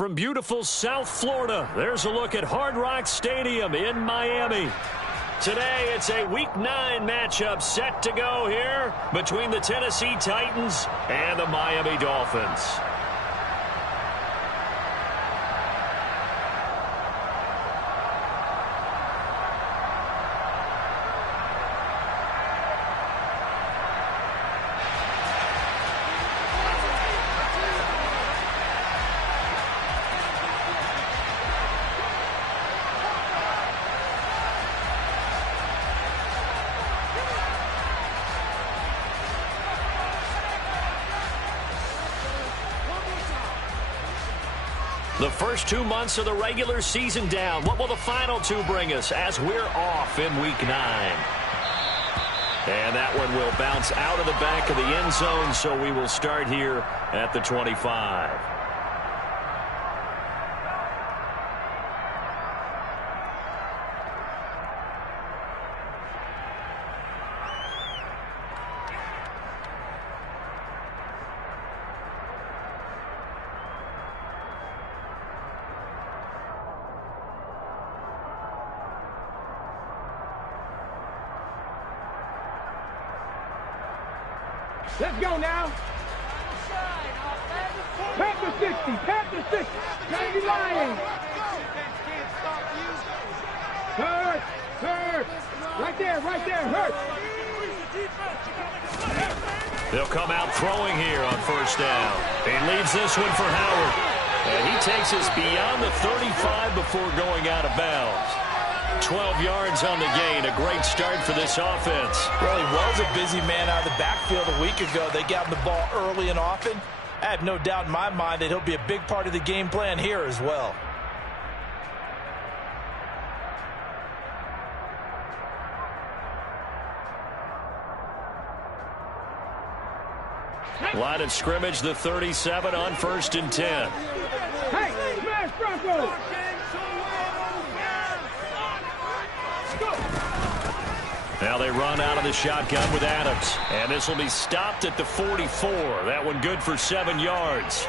from beautiful South Florida. There's a look at Hard Rock Stadium in Miami. Today, it's a Week 9 matchup set to go here between the Tennessee Titans and the Miami Dolphins. The first 2 months of the regular season down. What will the final 2 bring us as we're off in Week 9? And that one will bounce out of the back of the end zone, so we will start here at the 25. Let's go now. Panther 60, Panther 60. Candy Lion. Hurt, hurt. Right there, hurt. They'll come out throwing here on first down. He leaves this one for Howard. And he takes us beyond the 35 before going out of bounds. 12 yards on the gain. A great start for this offense. Well, he was a busy man out of the backfield a week ago. They got him the ball early and often. I have no doubt in my mind that he'll be a big part of the game plan here as well. Line of scrimmage, the 37 on 1st and 10. Hey, smash Broncos! Now they run out of the shotgun with Adams. And this will be stopped at the 44. That one good for 7 yards.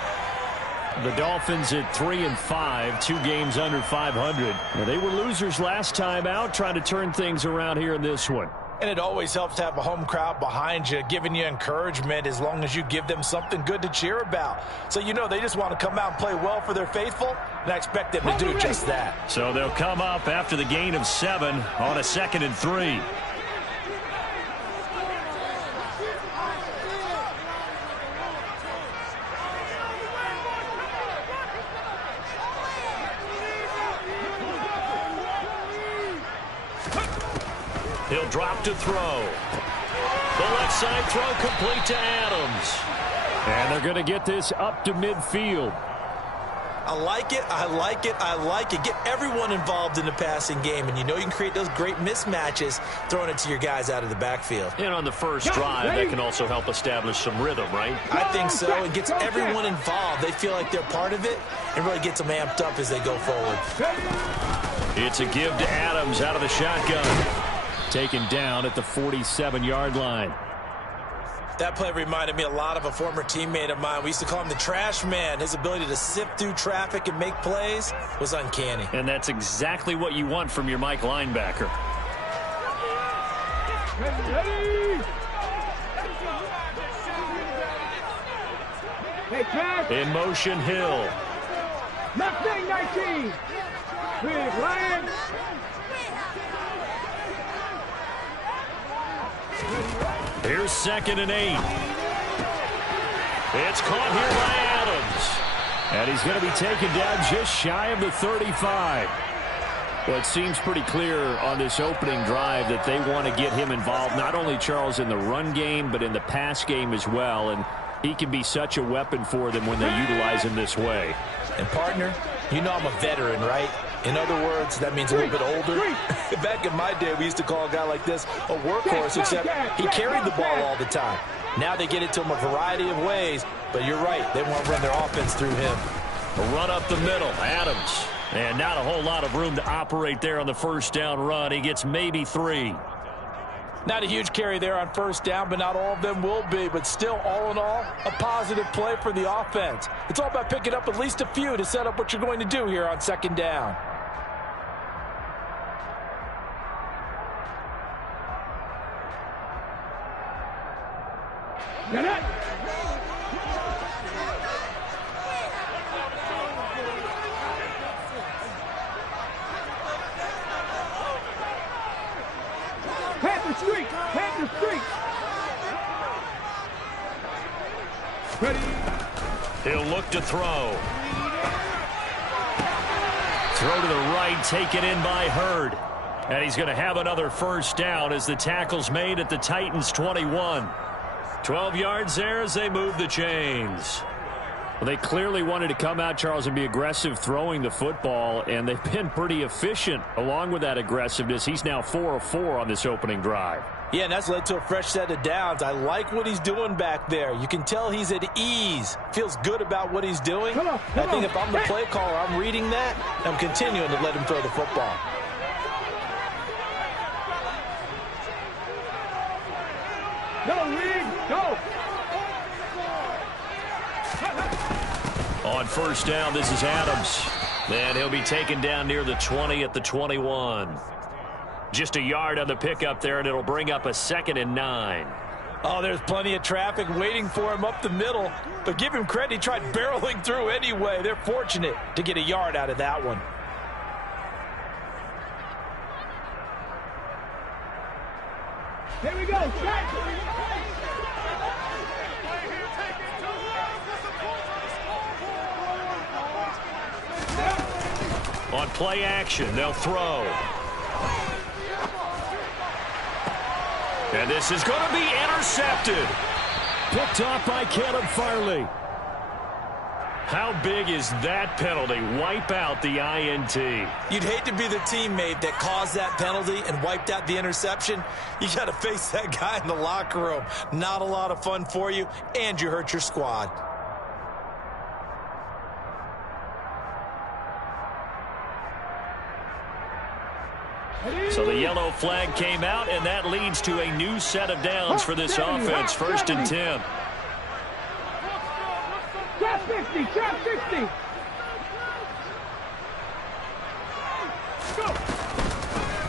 The Dolphins at 3-5, 2 games under 500. Now, they were losers last time out, trying to turn things around here in this one. And it always helps to have a home crowd behind you, giving you encouragement as long as you give them something good to cheer about. So, you know, they just want to come out and play well for their faithful, and I expect them to do just that. So they'll come up after the gain of 7 on a 2nd and 3. He'll drop to throw. The left side throw complete to Adams. And they're going to get this up to midfield. I like it, I like it, I like it. Get everyone involved in the passing game, and you know you can create those great mismatches throwing it to your guys out of the backfield. And on the first drive, that can also help establish some rhythm, right? I think so. It gets everyone involved. They feel like they're part of it and really gets them amped up as they go forward. It's a give to Adams out of the shotgun. Taken down at the 47-yard line. That play reminded me a lot of a former teammate of mine. We used to call him the trash man. His ability to sift through traffic and make plays was uncanny. And that's exactly what you want from your Mike linebacker. In motion, Hill. Mustang 19. Big Lion. Here's 2nd and 8. It's caught here by Adams. And he's going to be taken down just shy of the 35. Well, it seems pretty clear on this opening drive that they want to get him involved, not only, Charles, in the run game, but in the pass game as well. And he can be such a weapon for them when they utilize him this way. And, partner, you know I'm a veteran, right? In other words, that means a little bit older. Back in my day, we used to call a guy like this a workhorse, except he carried the ball all the time. Now they get it to him a variety of ways, but you're right. They want to run their offense through him. A run up the middle, Adams. And not a whole lot of room to operate there on the first down run. He gets maybe 3. Not a huge carry there on first down, but not all of them will be. But still, all in all, a positive play for the offense. It's all about picking up at least a few to set up what you're going to do here on second down. Get it! Head the street. Ready. He'll look to throw. Throw to the right, taken in by Hurd. And he's going to have another first down as the tackle's made at the Titans' 21. 12 yards there as they move the chains. Well, they clearly wanted to come out, Charles, and be aggressive throwing the football, and they've been pretty efficient along with that aggressiveness. He's now 4 of 4 on this opening drive. Yeah, and that's led to a fresh set of downs. I like what he's doing back there. You can tell he's at ease. Feels good about what he's doing. Come on. I think if I'm the play caller, I'm reading that. I'm continuing to let him throw the football. Go, Reed. Go. On first down, this is Adams. And he'll be taken down near the 20 at the 21. Just a yard on the pickup there, and it'll bring up a 2nd and 9. Oh, there's plenty of traffic waiting for him up the middle. But give him credit, he tried barreling through anyway. They're fortunate to get a yard out of that one. Here we go. On play action, they'll throw. And this is going to be intercepted. Picked off by Caleb Farley. How big is that penalty? Wipe out the INT. You'd hate to be the teammate that caused that penalty and wiped out the interception. You got to face that guy in the locker room. Not a lot of fun for you, and you hurt your squad. So the yellow flag came out, and that leads to a new set of downs for this offense. 1st and 10. Trap 50, trap 50.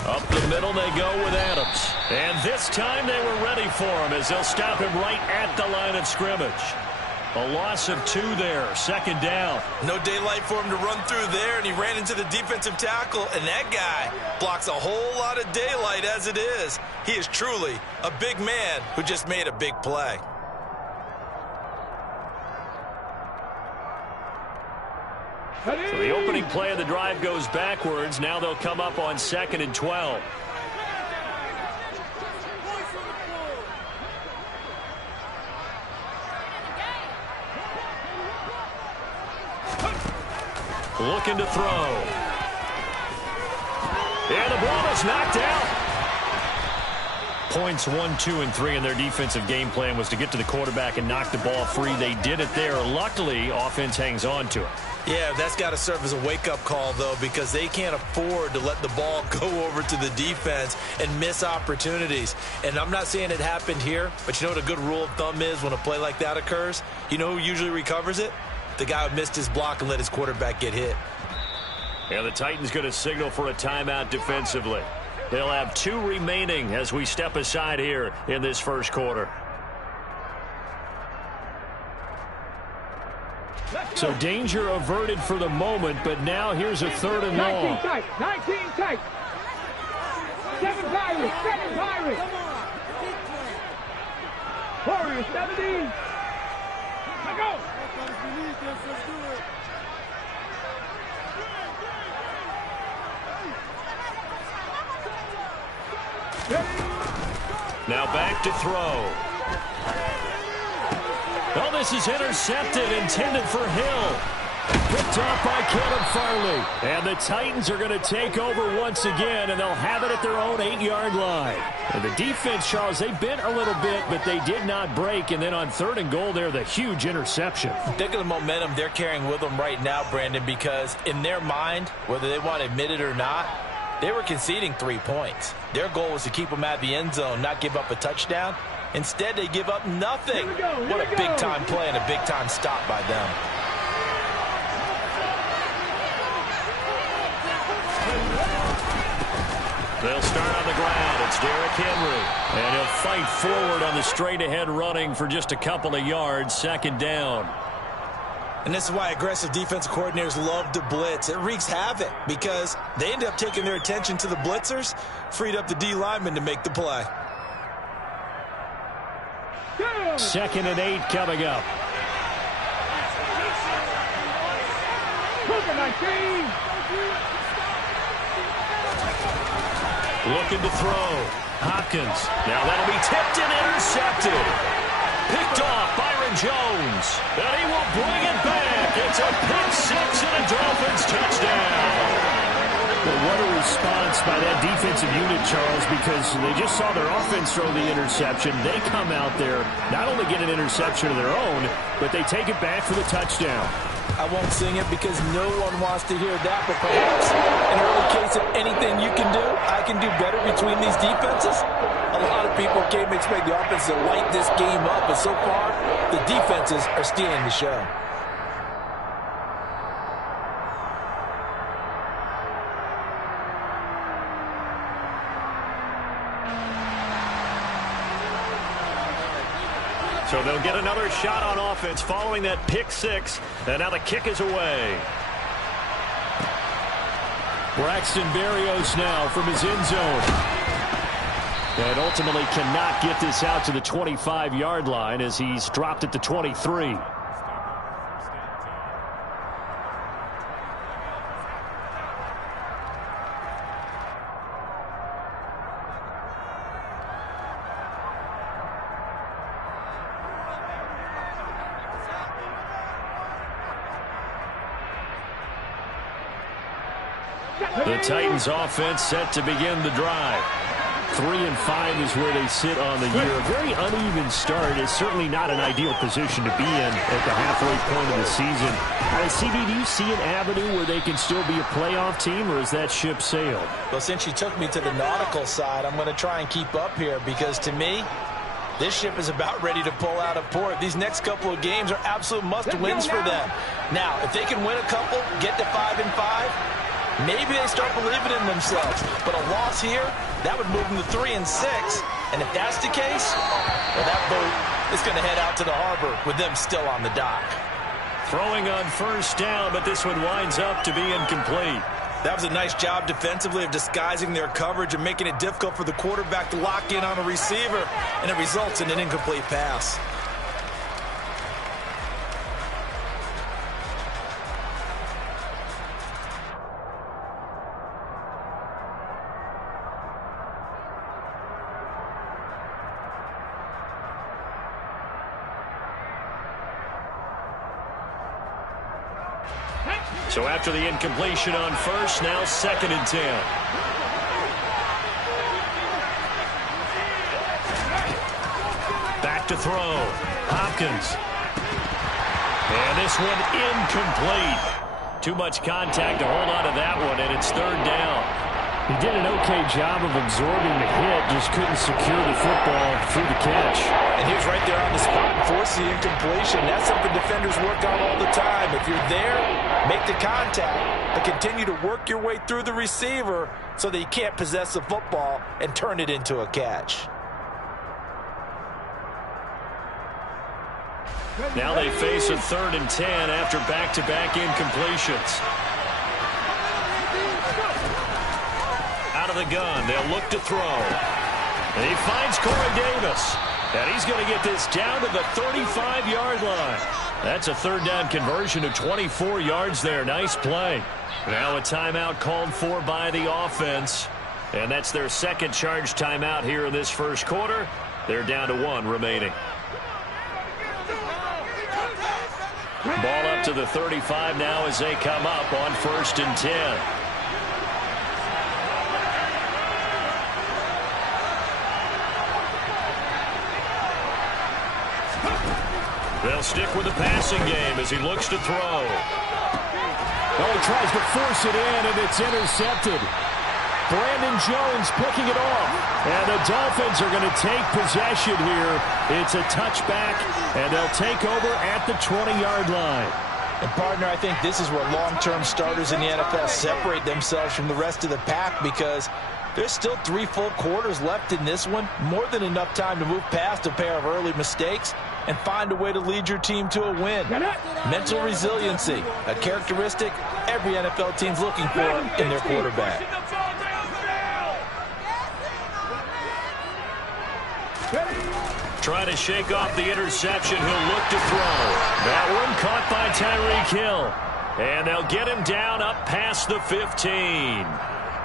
Up the middle they go with Adams. And this time they were ready for him as they'll stop him right at the line of scrimmage. A loss of 2 there, 2nd down. No daylight for him to run through there, and he ran into the defensive tackle, and that guy blocks a whole lot of daylight as it is. He is truly a big man who just made a big play. So the opening play of the drive goes backwards. Now they'll come up on 2nd and 12. Looking to throw. And the ball is knocked out. Points 1, 2, and 3 in their defensive game plan was to get to the quarterback and knock the ball free. They did it there. Luckily, offense hangs on to it. Yeah, that's got to serve as a wake-up call, though, because they can't afford to let the ball go over to the defense and miss opportunities. And I'm not saying it happened here, but you know what a good rule of thumb is when a play like that occurs? You know who usually recovers it? The guy who missed his block and let his quarterback get hit. And the Titans going to signal for a timeout defensively. They'll have 2 remaining as we step aside here in this first quarter. So danger averted for the moment, but now here's a 3rd and long. 19 tight, 19 tight. 7 Pirates, 7 Pirates. Warriors, 17. Let go. Now back to throw. Oh, this is intercepted, intended for Hill. Picked off by Caleb Farley. And the Titans are going to take over once again, and they'll have it at their own 8-yard line. And the defense, Charles, they bent a little bit, but they did not break. And then on 3rd and goal there, the huge interception. Think of the momentum they're carrying with them right now, Brandon, because in their mind, whether they want to admit it or not, They were conceding 3 points. Their goal was to keep them at the end zone, not give up a touchdown. Instead, they give up nothing. What a big-time play and a big-time stop by them. They'll start on the ground. It's Derrick Henry. And he'll fight forward on the straight-ahead running for just a couple of yards. Second down. And this is why aggressive defensive coordinators love to blitz. It wreaks havoc because they end up taking their attention to the blitzers, freed up the D lineman to make the play. 2nd and 8 coming up. Looking to throw. Hopkins. Now that'll be tipped and intercepted. Picked off Byron Jones. And he will bring it back. It's a pick six and a Dolphins touchdown. Well, what a response by that defensive unit, Charles, because they just saw their offense throw the interception. They come out there, not only get an interception of their own, but they take it back for the touchdown. I won't sing it because no one wants to hear that, but perhaps in an early case of anything you can do, I can do better between these defenses. A lot of people came to expect the offense to light this game up, but so far, the defenses are stealing the show. So they'll get another shot on offense following that pick six. And now the kick is away. Braxton Berrios now from his end zone. And ultimately cannot get this out to the 25-yard line as he's dropped at the 23. The Titans offense set to begin the drive. 3-5 is where they sit on the year. A very uneven start is certainly not an ideal position to be in at the halfway point of the season. CB, do you see an avenue where they can still be a playoff team, or is that ship sailed? Well, since you took me to the nautical side, I'm going to try and keep up here because to me, this ship is about ready to pull out of port. These next couple of games are absolute must-wins for them. Now, if they can win a couple, get to 5-5, maybe they start believing in themselves. But a loss here, that would move them to 3-6. And if that's the case, well, that boat is going to head out to the harbor with them still on the dock. Throwing on first down, but this one winds up to be incomplete. That was a nice job defensively of disguising their coverage and making it difficult for the quarterback to lock in on a receiver, and it results in an incomplete pass. So after the incompletion on first, now 2nd and 10. Back to throw. Hopkins. And this one incomplete. Too much contact to hold on to that one, and it's 3rd down. He did an okay job of absorbing the hit, just couldn't secure the football through the catch. And he was right there on the spot and forced the incompletion. That's something defenders work on all the time. If you're there, make the contact, but continue to work your way through the receiver so that you can't possess the football and turn it into a catch. Now they face a 3rd and 10 after back-to-back incompletions. Out of the gun, they'll look to throw. And he finds Corey Davis. And he's going to get this down to the 35-yard line. That's a 3rd down conversion of 24 yards there. Nice play. Now a timeout called for by the offense. And that's their 2nd charge timeout here in this first quarter. They're down to 1 remaining. Ball up to the 35 now as they come up on 1st and 10. They'll stick with the passing game as he looks to throw. Oh, he tries to force it in, and it's intercepted. Brandon Jones picking it off. And the Dolphins are going to take possession here. It's a touchback, and they'll take over at the 20-yard line. And, partner, I think this is where long-term starters in the NFL separate themselves from the rest of the pack, because there's still 3 full quarters left in this one. More than enough time to move past a pair of early mistakes and find a way to lead your team to a win. Mental resiliency, a characteristic every NFL team's looking for in their quarterback. Trying to shake off the interception. He'll look to throw. That one caught by Tyreek Hill. And they'll get him down up past the 15.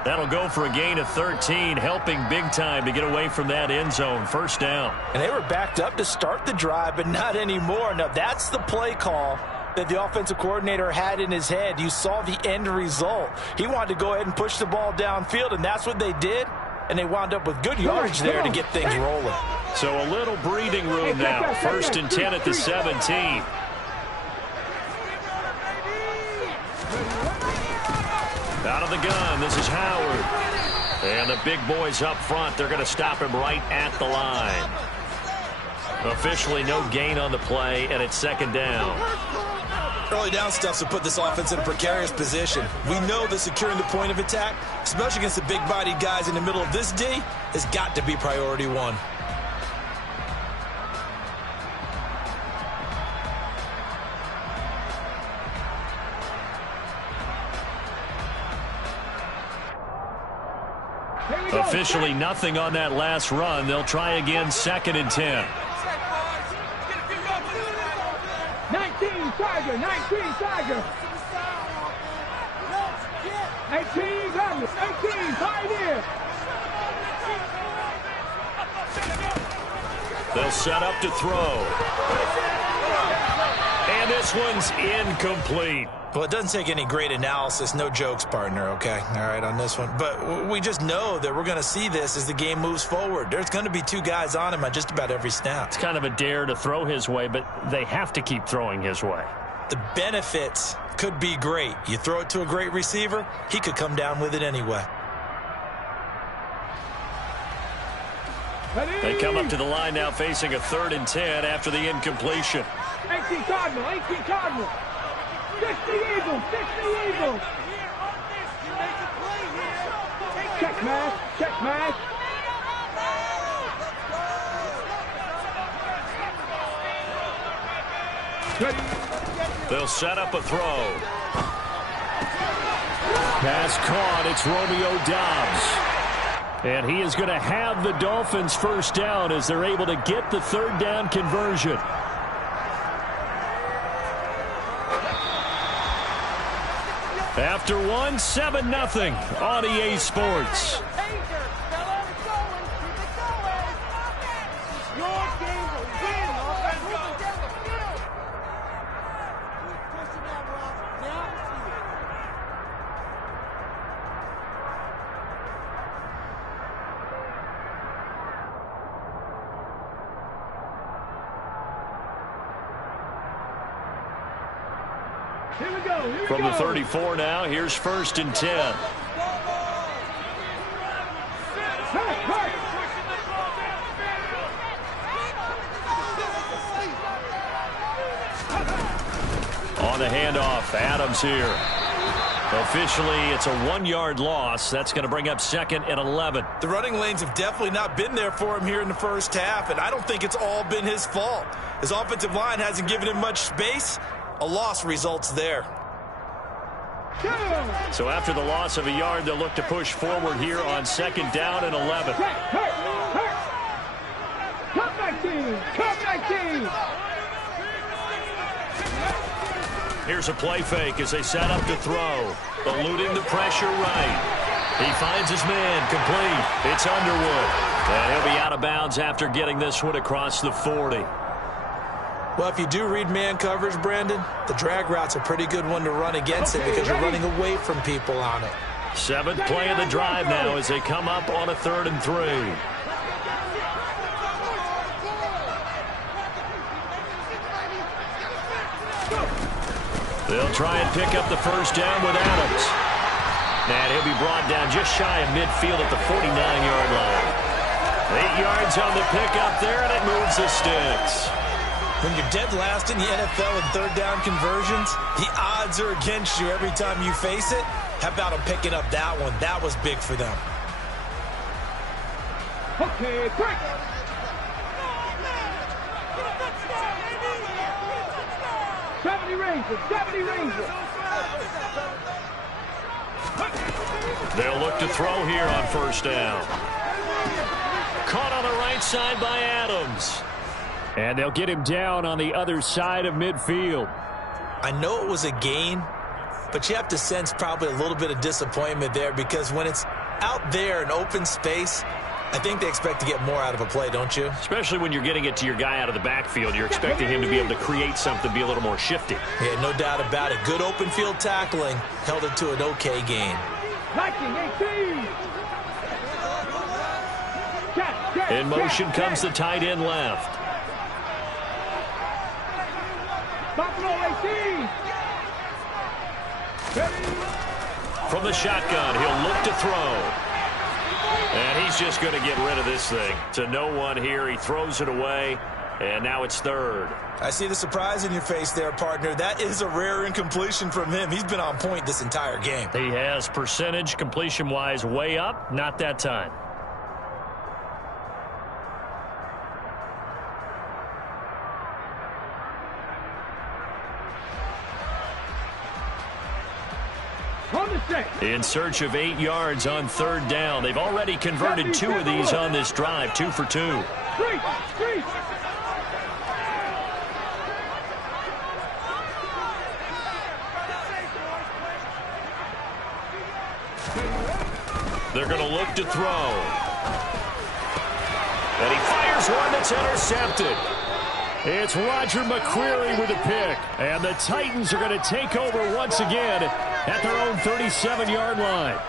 That'll go for a gain of 13, helping big time to get away from that end zone. First down. And they were backed up to start the drive, but not anymore. Now, that's the play call that the offensive coordinator had in his head. You saw the end result. He wanted to go ahead and push the ball downfield, and that's what they did. And they wound up with good yardage there to get things rolling. So a little breathing room now. First and 10 at the 17. Out of the gun, this is Howard. And the big boys up front, they're going to stop him right at the line. Officially no gain on the play, and it's second down. Early down stuff to put this offense in a precarious position. We know that securing the point of attack, especially against the big-bodied guys in the middle of this D, has got to be priority one. Officially nothing on that last run. They'll try again, second and 10. 19 Tiger, 19 Tiger. 18 Tiger, 18 Pioneer. They'll set up to throw. And this one's incomplete. Well, it doesn't take any great analysis. No jokes, partner, okay? All right, on this one. But we just know that we're going to see this as the game moves forward. There's going to be 2 guys on him on just about every snap. It's kind of a dare to throw his way, but they have to keep throwing his way. The benefits could be great. You throw it to a great receiver, he could come down with it anyway. They come up to the line now facing a 3rd and 10 after the incompletion. 18 Cardinal, 18 Cardinal. 60 Eagles, 60 Eagles. Check mask, check mask. They'll set up a throw. Pass caught. It's Romeo Doubs. And he is going to have the Dolphins first down as they're able to get the 3rd down conversion. After one, 7-0 on EA Sports. From the 34 now, here's 1st and 10. On the handoff, Adams here. Officially, it's a 1-yard loss. That's going to bring up 2nd and 11. The running lanes have definitely not been there for him here in the first half, and I don't think it's all been his fault. His offensive line hasn't given him much space. A loss results there. So after the loss of a yard, they'll look to push forward here on 2nd down and 11. Come 19, come 19. Here's a play fake as they set up to throw. Eluding the pressure right. He finds his man complete. It's Underwood. And he'll be out of bounds after getting this one across the 40. Well, if you do read man coverage, Brandon, the drag route's a pretty good one to run against it because you're running away from people on it. 7th play of the drive now as they come up on a 3rd and 3. They'll try and pick up the first down with Adams. And he'll be brought down just shy of midfield at the 49-yard line. 8 yards on the pickup there, and it moves the sticks. When you're dead last in the NFL in third down conversions, the odds are against you every time you face it. How about him picking up that one? That was big for them. Okay, break. Seventy Rangers. They'll look to throw here on first down. Caught on the right side by Adams. And they'll get him down on the other side of midfield. I know it was a gain, but you have to sense probably a little bit of disappointment there, because when it's out there in open space, I think they expect to get more out of a play, don't you? Especially when you're getting it to your guy out of the backfield. You're expecting him to be able to create something, be a little more shifty. Yeah, no doubt about it. Good open field tackling held it to an okay gain. In motion comes the tight end left. From the shotgun, he'll look to throw. And he's just going to get rid of this thing. To no one here, he throws it away, and now it's third. I see the surprise in your face there, partner. That is a rare incompletion from him. He's been on point this entire game. He has percentage, completion-wise, way up. Not that time. In search of 8 yards on third down. They've already converted 2 of these on this drive, 2 for 2. They're going to look to throw. And he fires one that's intercepted. It's Roger McCreary with a pick. And the Titans are going to take over once again at their own 37-yard line.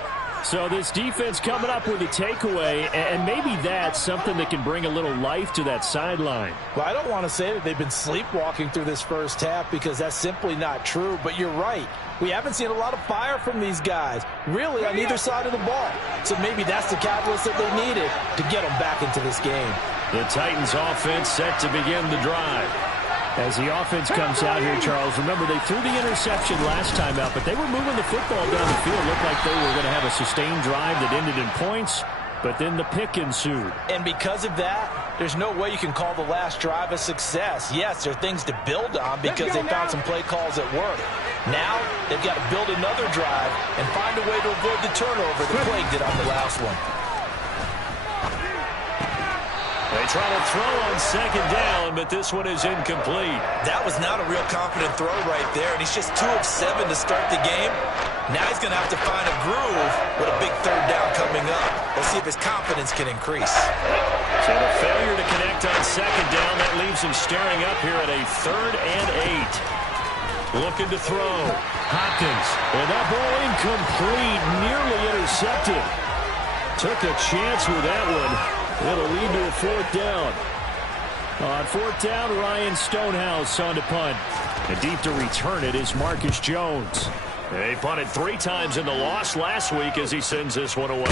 So this defense coming up with a takeaway, and maybe that's something that can bring a little life to that sideline. Well, I don't want to say that they've been sleepwalking through this first half, because that's simply not true, but you're right. We haven't seen a lot of fire from these guys, really, on either side of the ball. So maybe that's the catalyst that they needed to get them back into this game. The Titans offense set to begin the drive. As the offense comes out here, Charles, remember they threw the interception last time out, but they were moving the football down the field. Looked like they were going to have a sustained drive that ended in points, but then the pick ensued. And because of that, there's no way you can call the last drive a success. Yes, there are things to build on because they found some play calls that work. Now they've got to build another drive and find a way to avoid the turnover that plagued it on the last one. They try to throw on second down, but this one is incomplete. That was not a real confident throw right there, and he's just 2 of 7 to start the game. Now he's going to have to find a groove with a big third down coming up. We'll see if his confidence can increase. So the failure to connect on second down, that leaves him staring up here at a 3rd and 8. Looking to throw. Hopkins, and that ball incomplete, nearly intercepted. Took a chance with that one. It'll lead to a 4th down. On 4th down, Ryan Stonehouse on to punt. And deep to return it is Marcus Jones. He punted 3 times in the loss last week as he sends this one away.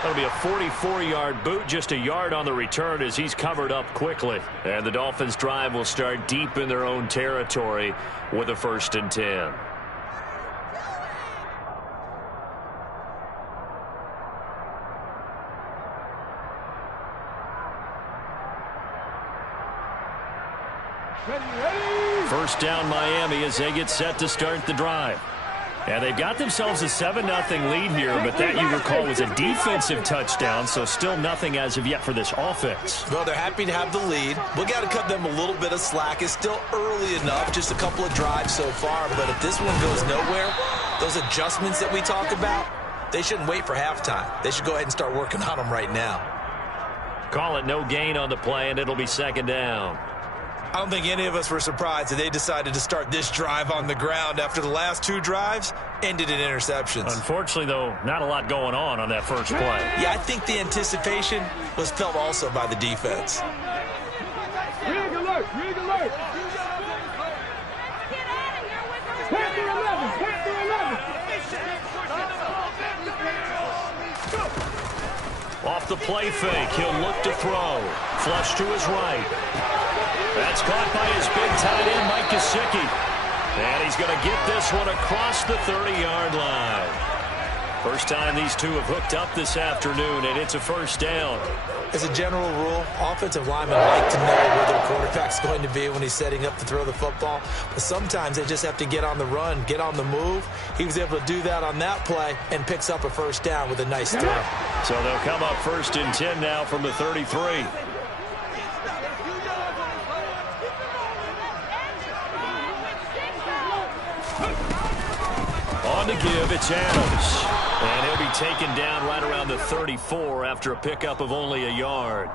That'll be a 44-yard boot, just a yard on the return as he's covered up quickly. And the Dolphins' drive will start deep in their own territory with a 1st and 10. First down Miami as they get set to start the drive. And they've got themselves a 7-0 lead here, but that, you recall, was a defensive touchdown, so still nothing as of yet for this offense. Well, they're happy to have the lead. We got to cut them a little bit of slack. It's still early enough, just a couple of drives so far, but if this one goes nowhere, those adjustments that we talk about, they shouldn't wait for halftime. They should go ahead and start working on them right now. Call it no gain on the play, and it'll be 2nd down. I don't think any of us were surprised that they decided to start this drive on the ground after the last 2 drives ended in interceptions. Unfortunately, though, not a lot going on that first play. Yeah, I think the anticipation was felt also by the defense. Rig alert! Rig alert! Panther 11! Panther 11! Off the play fake, he'll look to throw. Flush to his right. That's caught by his big tight end, Mike Gesicki. And he's going to get this one across the 30-yard line. First time these two have hooked up this afternoon, and it's a first down. As a general rule, offensive linemen like to know where their quarterback's going to be when he's setting up to throw the football. But sometimes they just have to get on the run, get on the move. He was able to do that on that play and picks up a first down with a nice throw. So they'll come up 1st and 10 now from the 33. On to give, it's Adams. And he'll be taken down right around the 34 after a pickup of only a yard.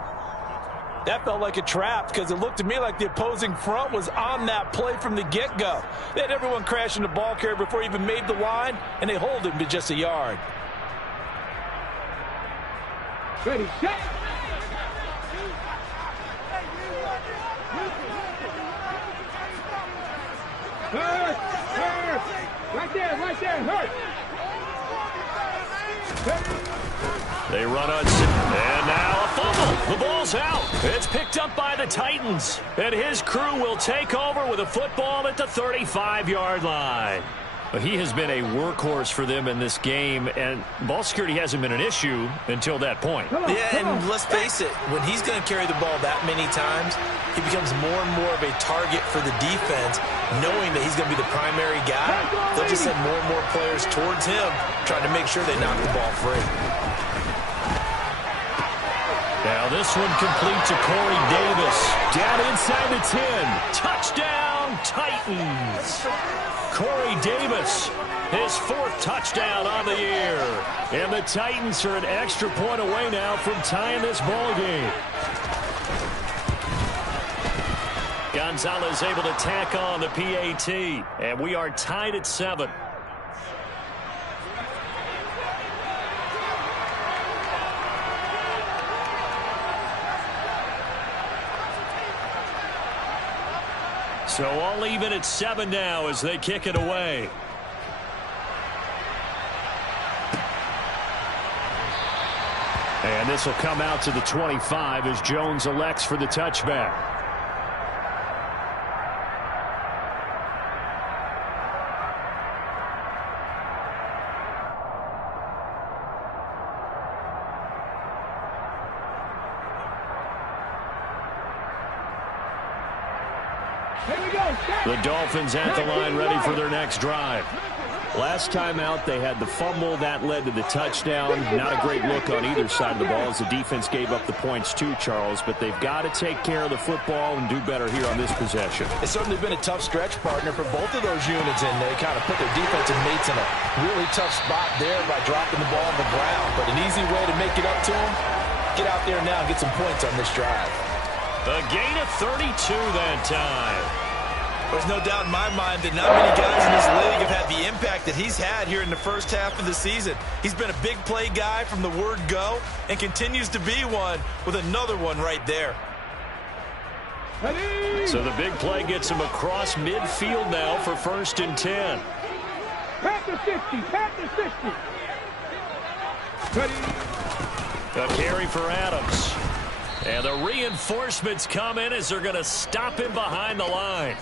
That felt like a trap because it looked to me like the opposing front was on that play from the get-go. They had everyone crashing the ball carrier before he even made the line, and they hold him to just a yard. Ready, set. Hurt. Right there, hurt. They run on, and now a fumble. The ball's out. It's picked up by the Titans, and his crew will take over with a football at the 35-yard line. But he has been a workhorse for them in this game, and ball security hasn't been an issue until that point. Yeah, and let's face it, when he's going to carry the ball that many times, he becomes more and more of a target for the defense, knowing that he's going to be the primary guy. They'll just send more and more players towards him, trying to make sure they knock the ball free. Now this one complete to Corey Davis. Down inside the 10. Touchdown, Titans. Corey Davis, his 4th touchdown on the year. And the Titans are an extra point away now from tying this ball game. Gonzalez able to tack on the PAT. And we are tied at 7. So all even at 7 now as they kick it away. And this will come out to the 25 as Jones elects for the touchback. The Dolphins at the line ready for their next drive. Last time out, they had the fumble. That led to the touchdown. Not a great look on either side of the ball as the defense gave up the points too, Charles. But they've got to take care of the football and do better here on this possession. It's certainly been a tough stretch, partner, for both of those units, and they kind of put their defensive mates in a really tough spot there by dropping the ball on the ground. But an easy way to make it up to them, get out there now and get some points on this drive. A gain of 32 that time. There's no doubt in my mind that not many guys in this league have had the impact that he's had here in the first half of the season. He's been a big play guy from the word go and continues to be one with another one right there. So the big play gets him across midfield now for 1st and 10. Pat the 60, pat the 60. A carry for Adams. And the reinforcements come in as they're going to stop him behind the line.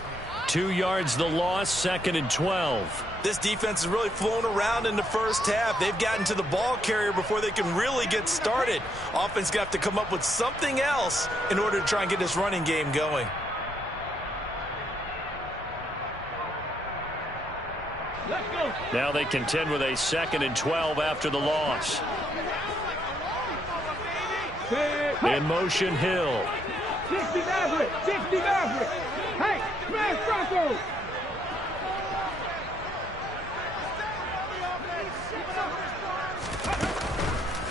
2 yards the loss, 2nd and 12. This defense has really flown around in the first half. They've gotten to the ball carrier before they can really get started. Offense got to come up with something else in order to try and get this running game going. Let's go. Now they contend with a 2nd and 12 after the loss. In motion, Hill. 60 Maverick, 60 Maverick. Hey, smash Bronco.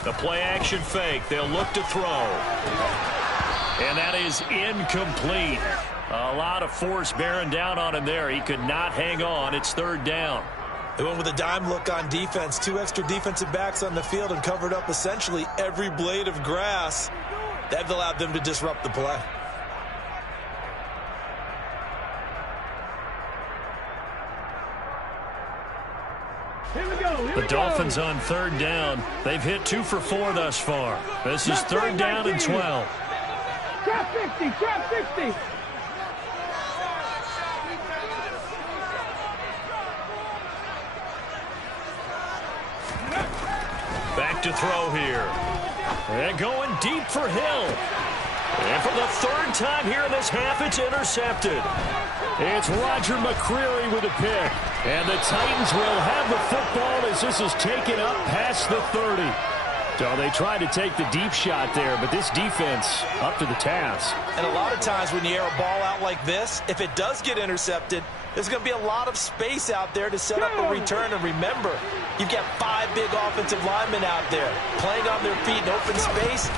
The play action fake. They'll look to throw. And that is incomplete. A lot of force bearing down on him there. He could not hang on. It's 3rd down. They went with a dime look on defense. 2 extra defensive backs on the field and covered up essentially every blade of grass. That allowed them to disrupt the play. Here we go. Dolphins on third down. They've hit 2 for 4 thus far. This is third down and 12. Trap 60, trap 60. Back to throw here. And going deep for Hill. And for the third time here in this half, it's intercepted. It's Roger McCreary with a pick. And the Titans will have the football as this is taken up past the 30. So they tried to take the deep shot there, but this defense up to the task. And a lot of times when you air a ball out like this, if it does get intercepted, there's going to be a lot of space out there to set up a return. And remember, you've got 5 big offensive linemen out there playing on their feet in open space.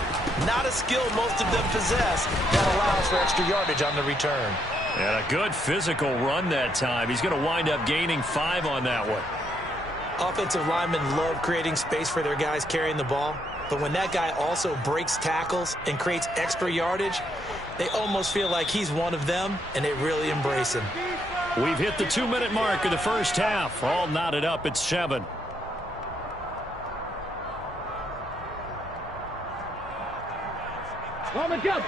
Not a skill most of them possess that allows for extra yardage on the return. And a good physical run that time. He's going to wind up gaining 5 on that one. Offensive linemen love creating space for their guys carrying the ball. But when that guy also breaks tackles and creates extra yardage, they almost feel like he's one of them, and they really embrace him. We've hit the 2-minute mark of the first half. All knotted up at 7. On the jump.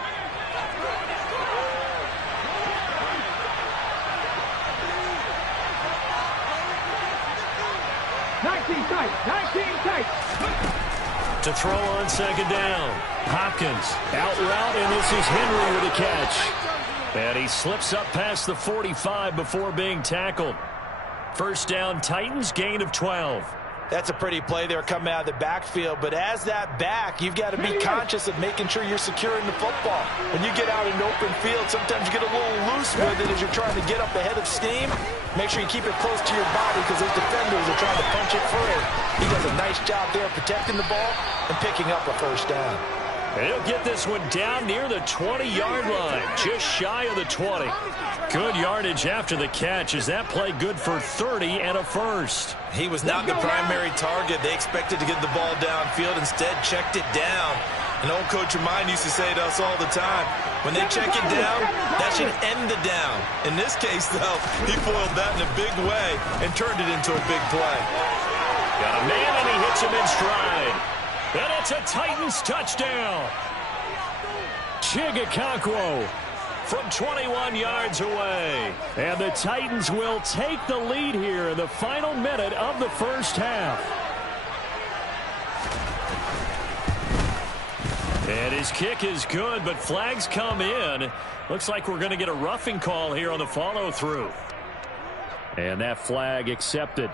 To throw on second down. Hopkins out route, and this is Henry with a catch. And he slips up past the 45 before being tackled. First down, Titans, gain of 12. That's a pretty play there coming out of the backfield. But as that back, you've got to be conscious of making sure you're securing the football. When you get out in open field, sometimes you get a little loose with it as you're trying to get up ahead of steam. Make sure you keep it close to your body because those defenders are trying to punch it free. He does a nice job there protecting the ball and picking up a first down. He'll get this one down near the 20-yard line, just shy of the 20. Good yardage after the catch. Is that play good for 30 and a first? He was not the primary target. They expected to get the ball downfield, instead checked it down. An old coach of mine used to say to us all the time, when they check it down, that should end the down. In this case, though, he foiled that in a big way and turned it into a big play. Got a man, and he hits him in stride. And it's a Titans touchdown. Chigakonkwo from 21 yards away. And the Titans will take the lead here in the final minute of the first half. And his kick is good, but flags come in. Looks like we're going to get a roughing call here on the follow-through. And that flag accepted.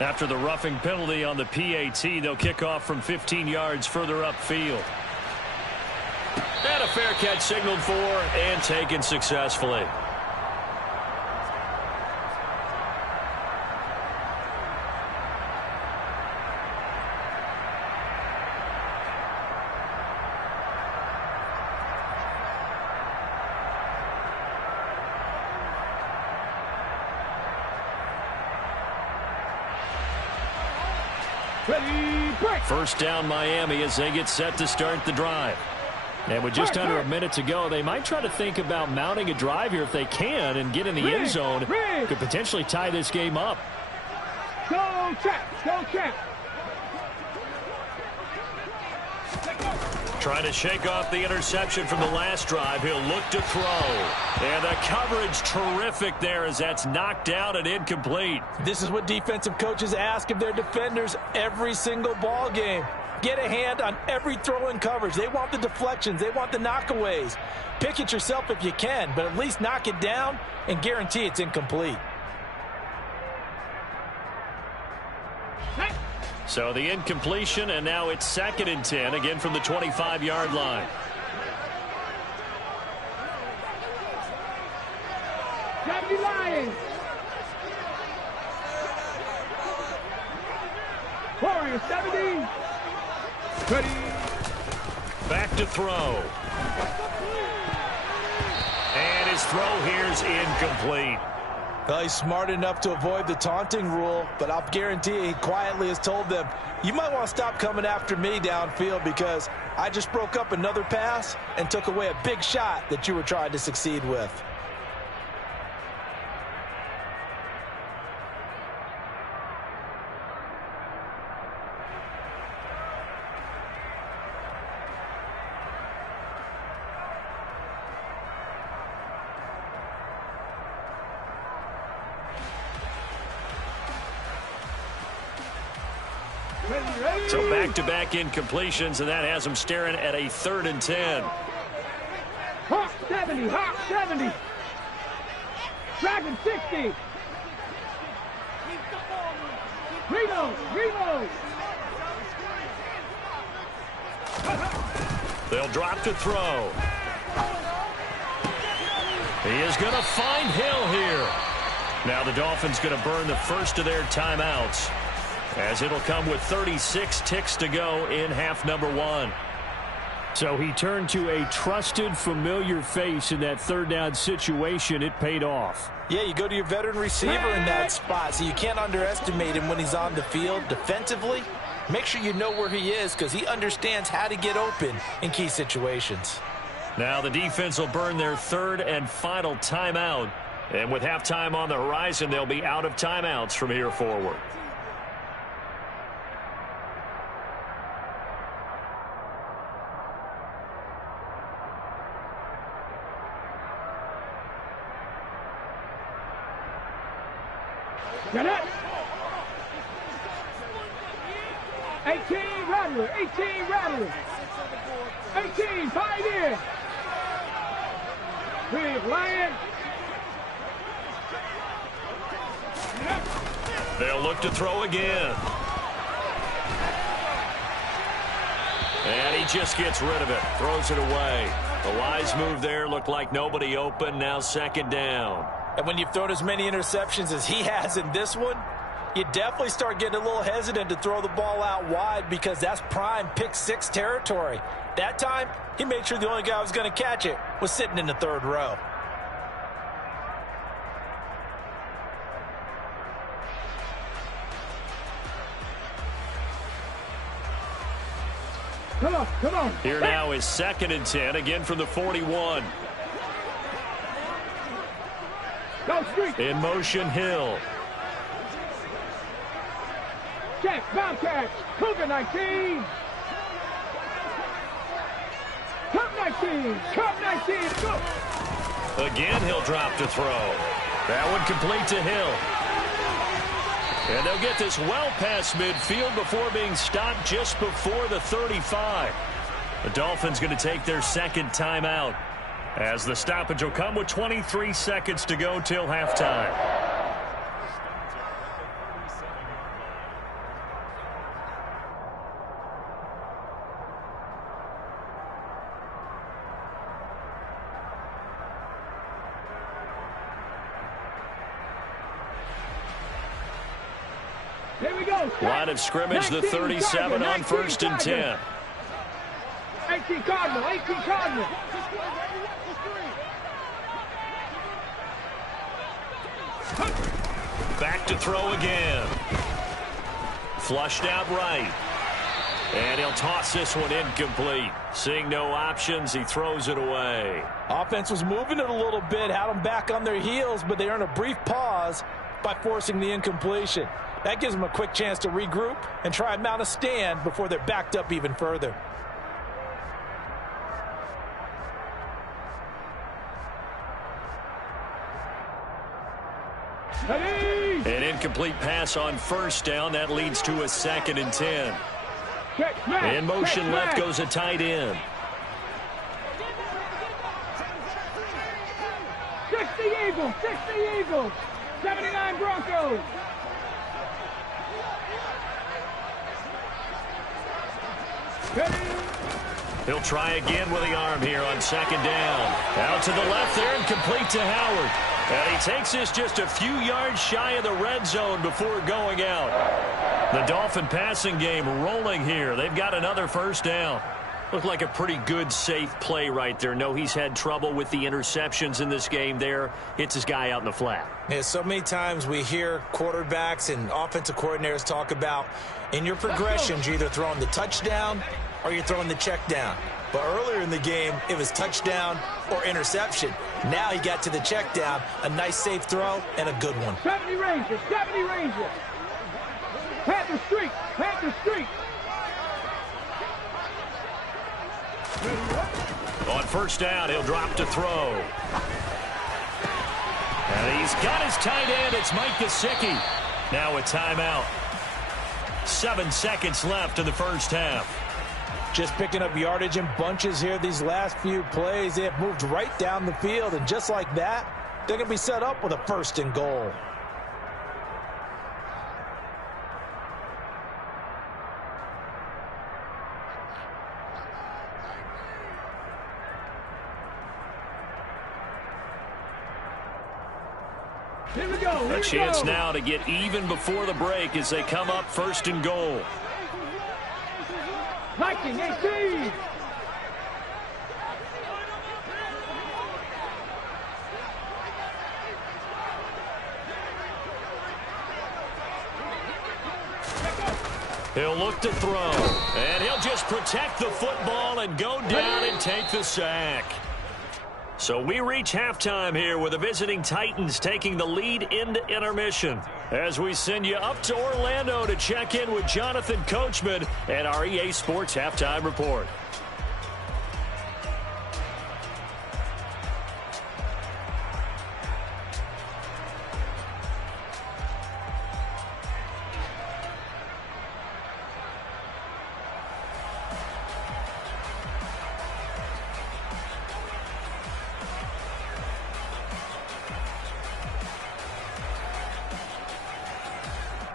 After the roughing penalty on the PAT, they'll kick off from 15 yards further upfield. And a fair catch signaled for and taken successfully. First down, Miami, as they get set to start the drive. And with just under a minute to go, they might try to think about mounting a drive here if they can and get in the end zone. Could potentially tie this game up. Go trap, go trap. Trying to shake off the interception from the last drive. He'll look to throw. And the coverage terrific there as that's knocked out and incomplete. This is what defensive coaches ask of their defenders every single ball game. Get a hand on every throw in coverage. They want the deflections. They want the knockaways. Pick it yourself if you can, but at least knock it down and guarantee it's incomplete. So the incompletion, and now it's 2nd and 10, again from the 25-yard line. Happy Lions. Warriors 70. Ready. Back to throw. And his throw here's incomplete. Well, he's smart enough to avoid the taunting rule, but I'll guarantee he quietly has told them, you might want to stop coming after me downfield because I just broke up another pass and took away a big shot that you were trying to succeed with. So back-to-back incompletions, and that has him staring at a 3rd and 10. Hawk 70, Hawk 70. Dragon 60. Reload. They'll drop to throw. He is going to find Hill here. Now the Dolphins going to burn the first of their timeouts, as it'll come with 36 ticks to go in half number 1. So he turned to a trusted, familiar face in that 3rd down situation. It paid off. Yeah, you go to your veteran receiver in that spot, so you can't underestimate him when he's on the field defensively. Make sure you know where he is because he understands how to get open in key situations. Now the defense will burn their 3rd and final timeout. And with halftime on the horizon, they'll be out of timeouts from here forward. Get it. 18 Rattler. 18 Rattler. 18 Pioneer. Big Lion. They'll look to throw again. And he just gets rid of it. Throws it away. The wise move there. Looked like nobody open. Now 2nd down. And when you've thrown as many interceptions as he has in this one, you definitely start getting a little hesitant to throw the ball out wide because that's prime pick 6 territory. That time, he made sure the only guy who was going to catch it was sitting in the 3rd row. Come on. Here now is 2nd and 10, again from the 41. Go street. In motion, Hill. Check, Bobcats. Cougar 19. Cup 19. Cup 19. Go. Again, he'll drop to throw. That one complete to Hill. And they'll get this well past midfield before being stopped just before the 35. The Dolphins going to take their 2nd timeout, as the stoppage will come with 23 seconds to go till halftime. Here we go. Line of scrimmage, the 37 on 1st and 10. 18 Cardinal. 18 Cardinal. Back to throw again. Flushed out right. And he'll toss this one incomplete. Seeing no options, he throws it away. Offense was moving it a little bit, had them back on their heels, but they earned a brief pause by forcing the incompletion. That gives them a quick chance to regroup and try and mount a stand before they're backed up even further. An incomplete pass on 1st down. That leads to a 2nd and 10. In motion left goes a tight end. 60 Eagles. 60 Eagles. 79 Broncos. He'll try again with the arm here on 2nd down. Out to the left there and complete to Howard. And he takes this just a few yards shy of the red zone before going out. The Dolphin passing game rolling here. They've got another 1st down. Looked like a pretty good, safe play right there. No, he's had trouble with the interceptions in this game there. Hits his guy out in the flat. Yeah, so many times we hear quarterbacks and offensive coordinators talk about in your progressions, you're either throwing the touchdown or you're throwing the check down. But earlier in the game, it was touchdown or interception. Now he got to the check down, a nice safe throw, and a good one. 70 Rangers, 70 Rangers. Panther Street, Panther Street. On first down, he'll drop to throw. And he's got his tight end. It's Mike Gesicki. Now a timeout. 7 seconds left in the first half. Just picking up yardage in bunches here these last few plays. They have moved right down the field, and just like that, they're going to be set up with a 1st and goal. Here we go. A chance now to get even before the break as they come up 1st and goal. Viking 18. He'll look to throw, and he'll just protect the football and go down and take the sack. So we reach halftime here with the visiting Titans taking the lead into intermission. As we send you up to Orlando to check in with Jonathan Coachman and our EA Sports Halftime Report.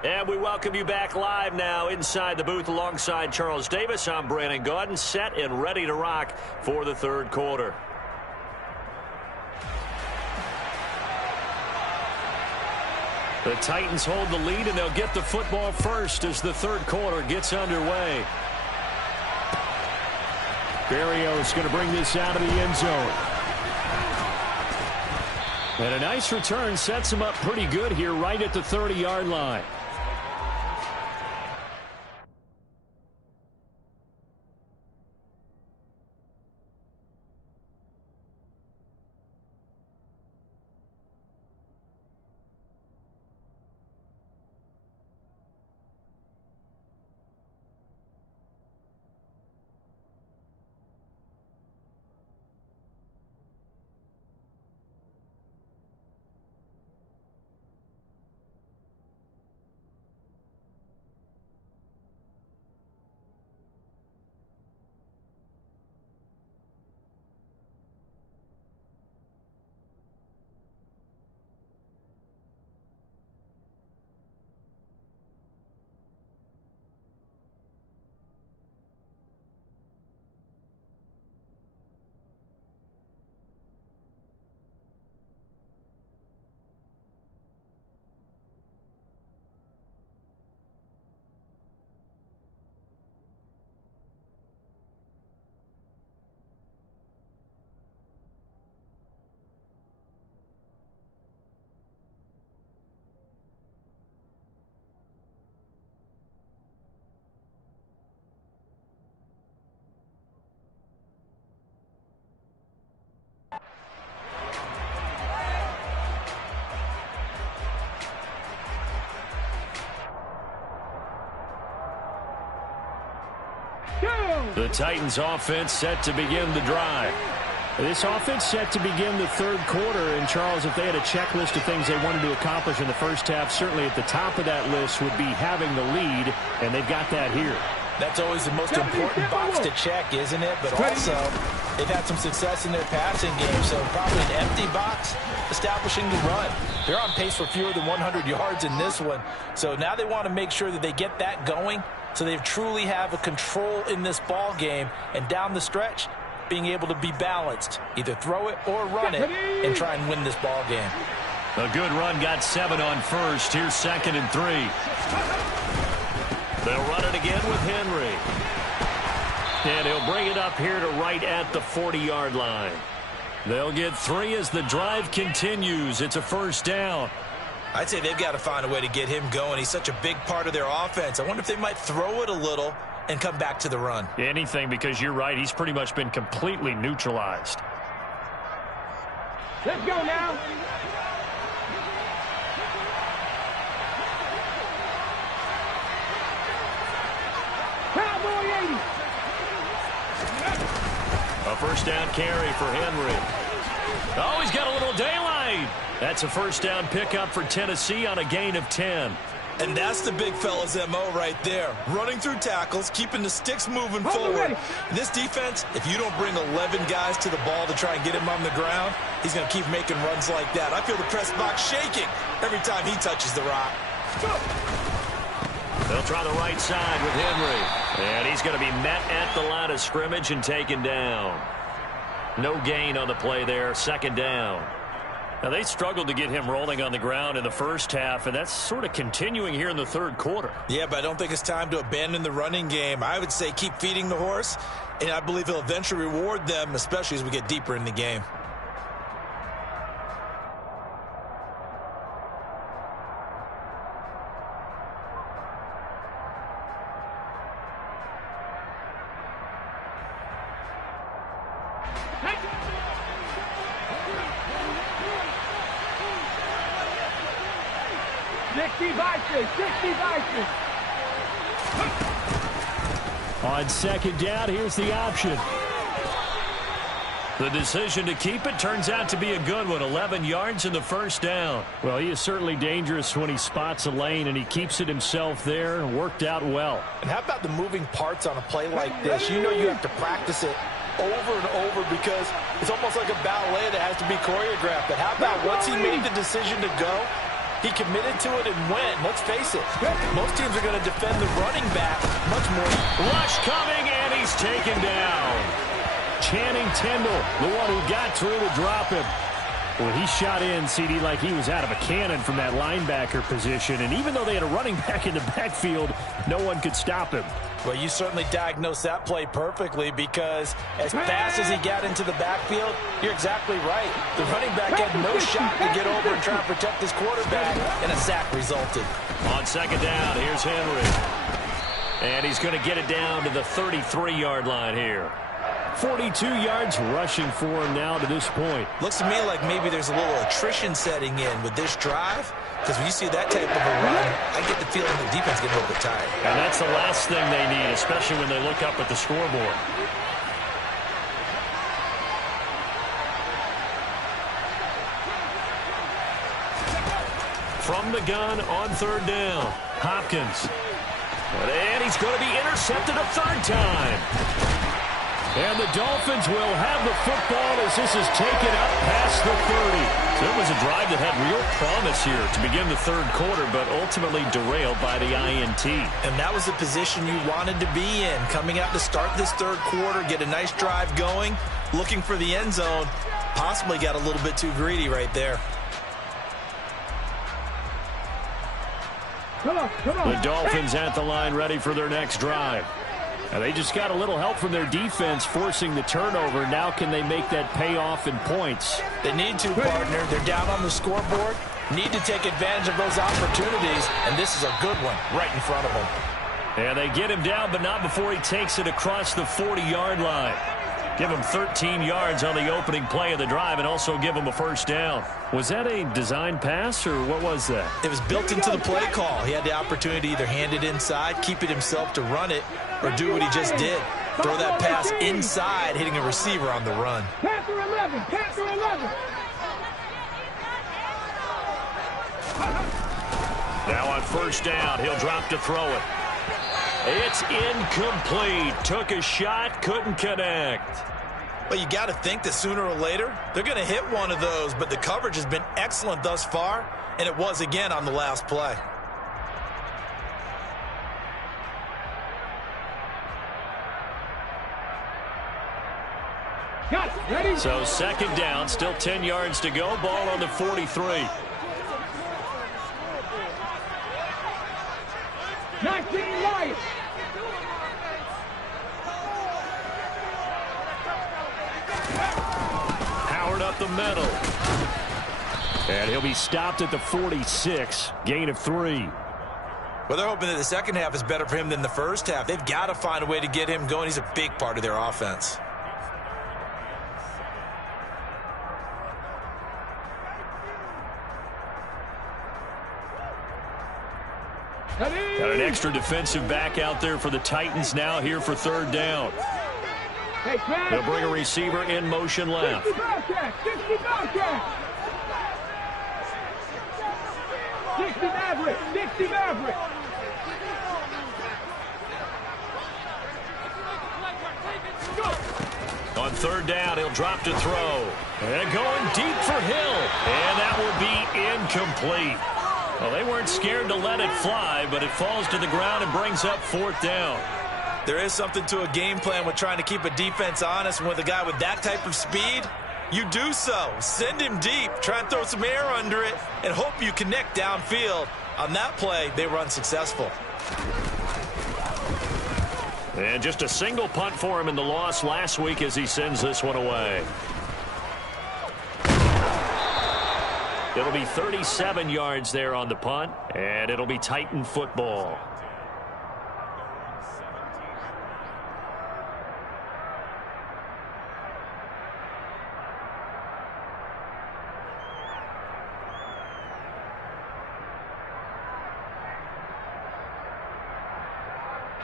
And we welcome you back live now inside the booth alongside Charles Davis. I'm Brandon Gaudin, set and ready to rock for the 3rd quarter. The Titans hold the lead, and they'll get the football first as the 3rd quarter gets underway. Berrios going to bring this out of the end zone. And a nice return sets him up pretty good here right at the 30-yard line. The Titans offense set to begin the drive. This offense set to begin the 3rd quarter. And, Charles, if they had a checklist of things they wanted to accomplish in the first half, certainly at the top of that list would be having the lead, and they've got that here. That's always the most important box to check, isn't it? But also, they've had some success in their passing game, so probably an empty box establishing the run. They're on pace for fewer than 100 yards in this one, so now they want to make sure that they get that going so they truly have a control in this ball game, and down the stretch, being able to be balanced, either throw it or run it, and try and win this ball game. A good run, got 7 on first. Here's 2nd and 3. They'll run it again with Henry. And he'll bring it up here to right at the 40-yard line. They'll get 3 as the drive continues. It's a first down. I'd say they've got to find a way to get him going. He's such a big part of their offense. I wonder if they might throw it a little and come back to the run. Anything, because you're right. He's pretty much been completely neutralized. Let's go now. Cowboy 80. A first down carry for Henry. Oh, he's got a little daylight. That's a first down pickup for Tennessee on a gain of 10. And that's the big fella's MO right there. Running through tackles, keeping the sticks moving forward. This defense, if you don't bring 11 guys to the ball to try and get him on the ground, he's going to keep making runs like that. I feel the press box shaking every time he touches the rock. They'll try the right side with Henry. And he's going to be met at the line of scrimmage and taken down. No gain on the play there. Second down. Now, they struggled to get him rolling on the ground in the first half, and that's sort of continuing here in the third quarter. Yeah, but I don't think it's time to abandon the running game. I would say keep feeding the horse, and I believe he'll eventually reward them, especially as we get deeper in the game. On second down, here's the option. The decision to keep it turns out to be a good one. 11 yards in the first down. Well, he is certainly dangerous when he spots a lane, and he keeps it himself there. Worked out well. And how about the moving parts on a play like this? You know you have to practice it over and over because it's almost like a ballet that has to be choreographed. But how about once he made the decision to go, he committed to it and went. Let's face it, most teams are going to defend the running back much more. Rush coming, and he's taken down. Channing Tindall, the one who got through to drop him. Well, he shot in, CD, like he was out of a cannon from that linebacker position. And even though they had a running back in the backfield, no one could stop him. Well, you certainly diagnosed that play perfectly because as fast as he got into the backfield, you're exactly right. The running back had no shot to get over and try and protect his quarterback, and a sack resulted. On second down, here's Henry. And he's going to get it down to the 33-yard line here. 42 yards rushing for him now to this point. Looks to me like maybe there's a little attrition setting in with this drive. Because when you see that type of a run, I get the feeling the defense getting a little bit tired. And that's the last thing they need, especially when they look up at the scoreboard. From the gun on third down, Hopkins. And he's going to be intercepted a third time. And the Dolphins will have the football as this is taken up past the 30. So it was a drive that had real promise here to begin the third quarter, but ultimately derailed by the INT. And that was the position you wanted to be in. Coming out to start this third quarter, get a nice drive going, looking for the end zone. Possibly got a little bit too greedy right there. Come on. The Dolphins at the line ready for their next drive. Now they just got a little help from their defense forcing the turnover. Now can they make that pay off in points? They need to, partner. They're down on the scoreboard. Need to take advantage of those opportunities, and this is a good one right in front of them. And they get him down, but not before he takes it across the 40-yard line. Give him 13 yards on the opening play of the drive and also give him a first down. Was that a design pass, or what was that? It was built into the play call. He had the opportunity to either hand it inside, keep it himself to run it, or do what he just did. Throw that pass inside, hitting a receiver on the run. Panther 11. Now on first down, he'll drop to throw it. It's incomplete. Took a shot, couldn't connect. Well, you got to think that sooner or later, they're going to hit one of those, but the coverage has been excellent thus far, and it was again on the last play. So second down, still 10 yards to go. Ball on the 43. 19 Lions. the middle. And he'll be stopped at the 46. Gain of 3. Well, they're hoping that the second half is better for him than the first half. They've got to find a way to get him going. He's a big part of their offense. Got an extra defensive back out there for the Titans now here for third down. They'll bring a receiver in motion left. 60 Maverick. 60 Maverick. On third down, he'll drop to throw. And going deep for Hill. And that will be incomplete. Well, they weren't scared to let it fly, but it falls to the ground and brings up fourth down. There is something to a game plan with trying to keep a defense honest. And with a guy with that type of speed, you do so. Send him deep, try and throw some air under it, and hope you connect downfield. On that play, they were unsuccessful. And just a single punt for him in the loss last week as he sends this one away. It'll be 37 yards there on the punt, and it'll be Titan football.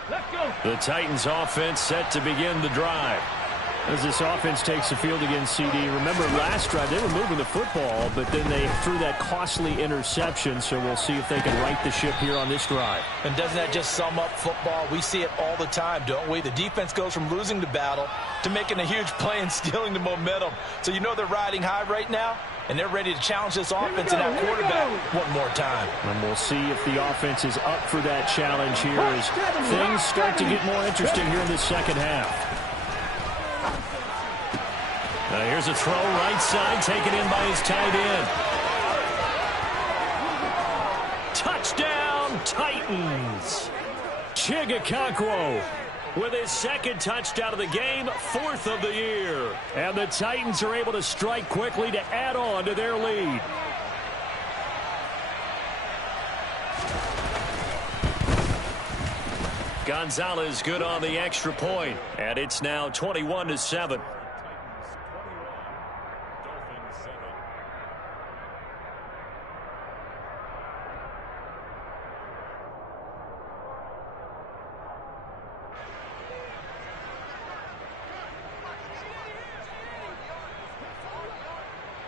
Let's go. The Titans offense set to begin the drive. As this offense takes the field against CD, remember last drive they were moving the football, but then they threw that costly interception, so we'll see if they can right the ship here on this drive. And doesn't that just sum up football? We see it all the time, don't we? The defense goes from losing the battle to making a huge play and stealing the momentum. So you know they're riding high right now, and they're ready to challenge this offense and that quarterback one more time. And we'll see if the offense is up for that challenge here as things start to get more interesting here in the second half. Here's a throw right side, taken in by his tight end. Touchdown, Titans. Chigakakwo with his second touchdown of the game, fourth of the year. And the Titans are able to strike quickly to add on to their lead. Gonzalez good on the extra point, and it's now 21-7.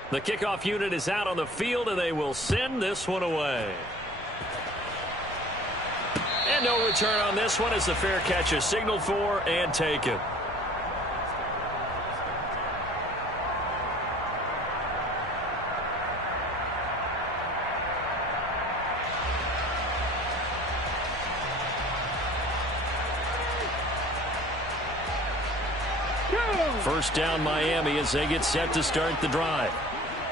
The kickoff unit is out on the field, and they will send this one away. And no return on this one as the fair catch is signaled for and taken. First down Miami as they get set to start the drive.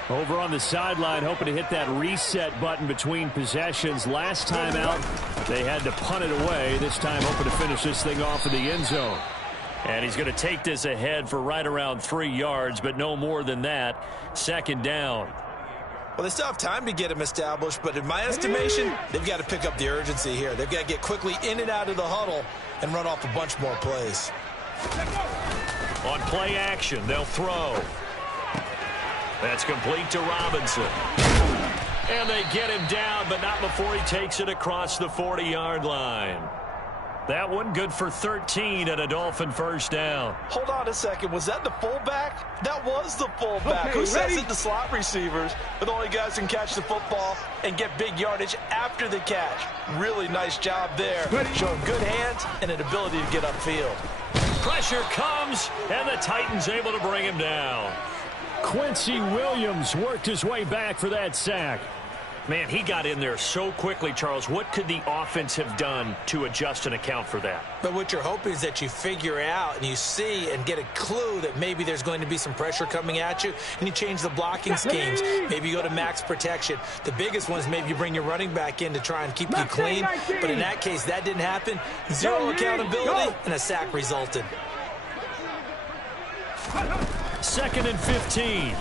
Over on the sideline, hoping to hit that reset button between possessions. Last time out, they had to punt it away. This time, hoping to finish this thing off in the end zone. And he's going to take this ahead for right around 3 yards, but no more than that. Second down. Well, they still have time to get him established, but in my estimation, they've got to pick up the urgency here. They've got to get quickly in and out of the huddle and run off a bunch more plays. On play action, they'll throw. That's complete to Robinson. And they get him down, but not before he takes it across the 40-yard line. That one good for 13 and a Dolphin first down. Hold on a second. Was that the fullback? That was the fullback. Okay, who says ready? it to slot receivers, but the only guys can catch the football and get big yardage after the catch. Really nice job there. Ready? Showing good hands and an ability to get upfield. Pressure comes, and the Titans able to bring him down. Quincy Williams worked his way back for that sack. Man, he got in there so quickly, Charles. What could the offense have done to adjust and account for that? But what you're hoping is that you figure out and you see and get a clue that maybe there's going to be some pressure coming at you, and you change the blocking schemes. Maybe you go to max protection. The biggest one is maybe you bring your running back in to try and keep you clean. But in that case, that didn't happen. Zero accountability, and a sack resulted. 2nd and 15.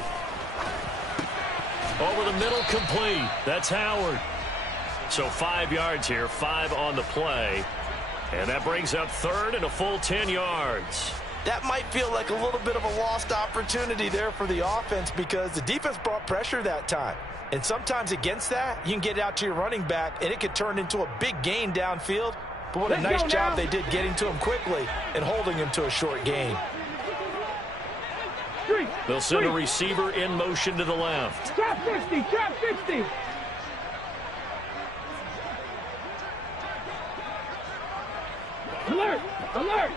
Over the middle, complete. That's Howard. So 5 yards here, 5 on the play. And that brings up third and a full 10 yards. That might feel like a little bit of a lost opportunity there for the offense because the defense brought pressure that time. And sometimes against that, you can get out to your running back, and it could turn into a big gain downfield. But what a nice job they did getting to him quickly and holding him to a short gain. They'll send a receiver in motion to the left. Drop 60, drop 60. Alert, alert.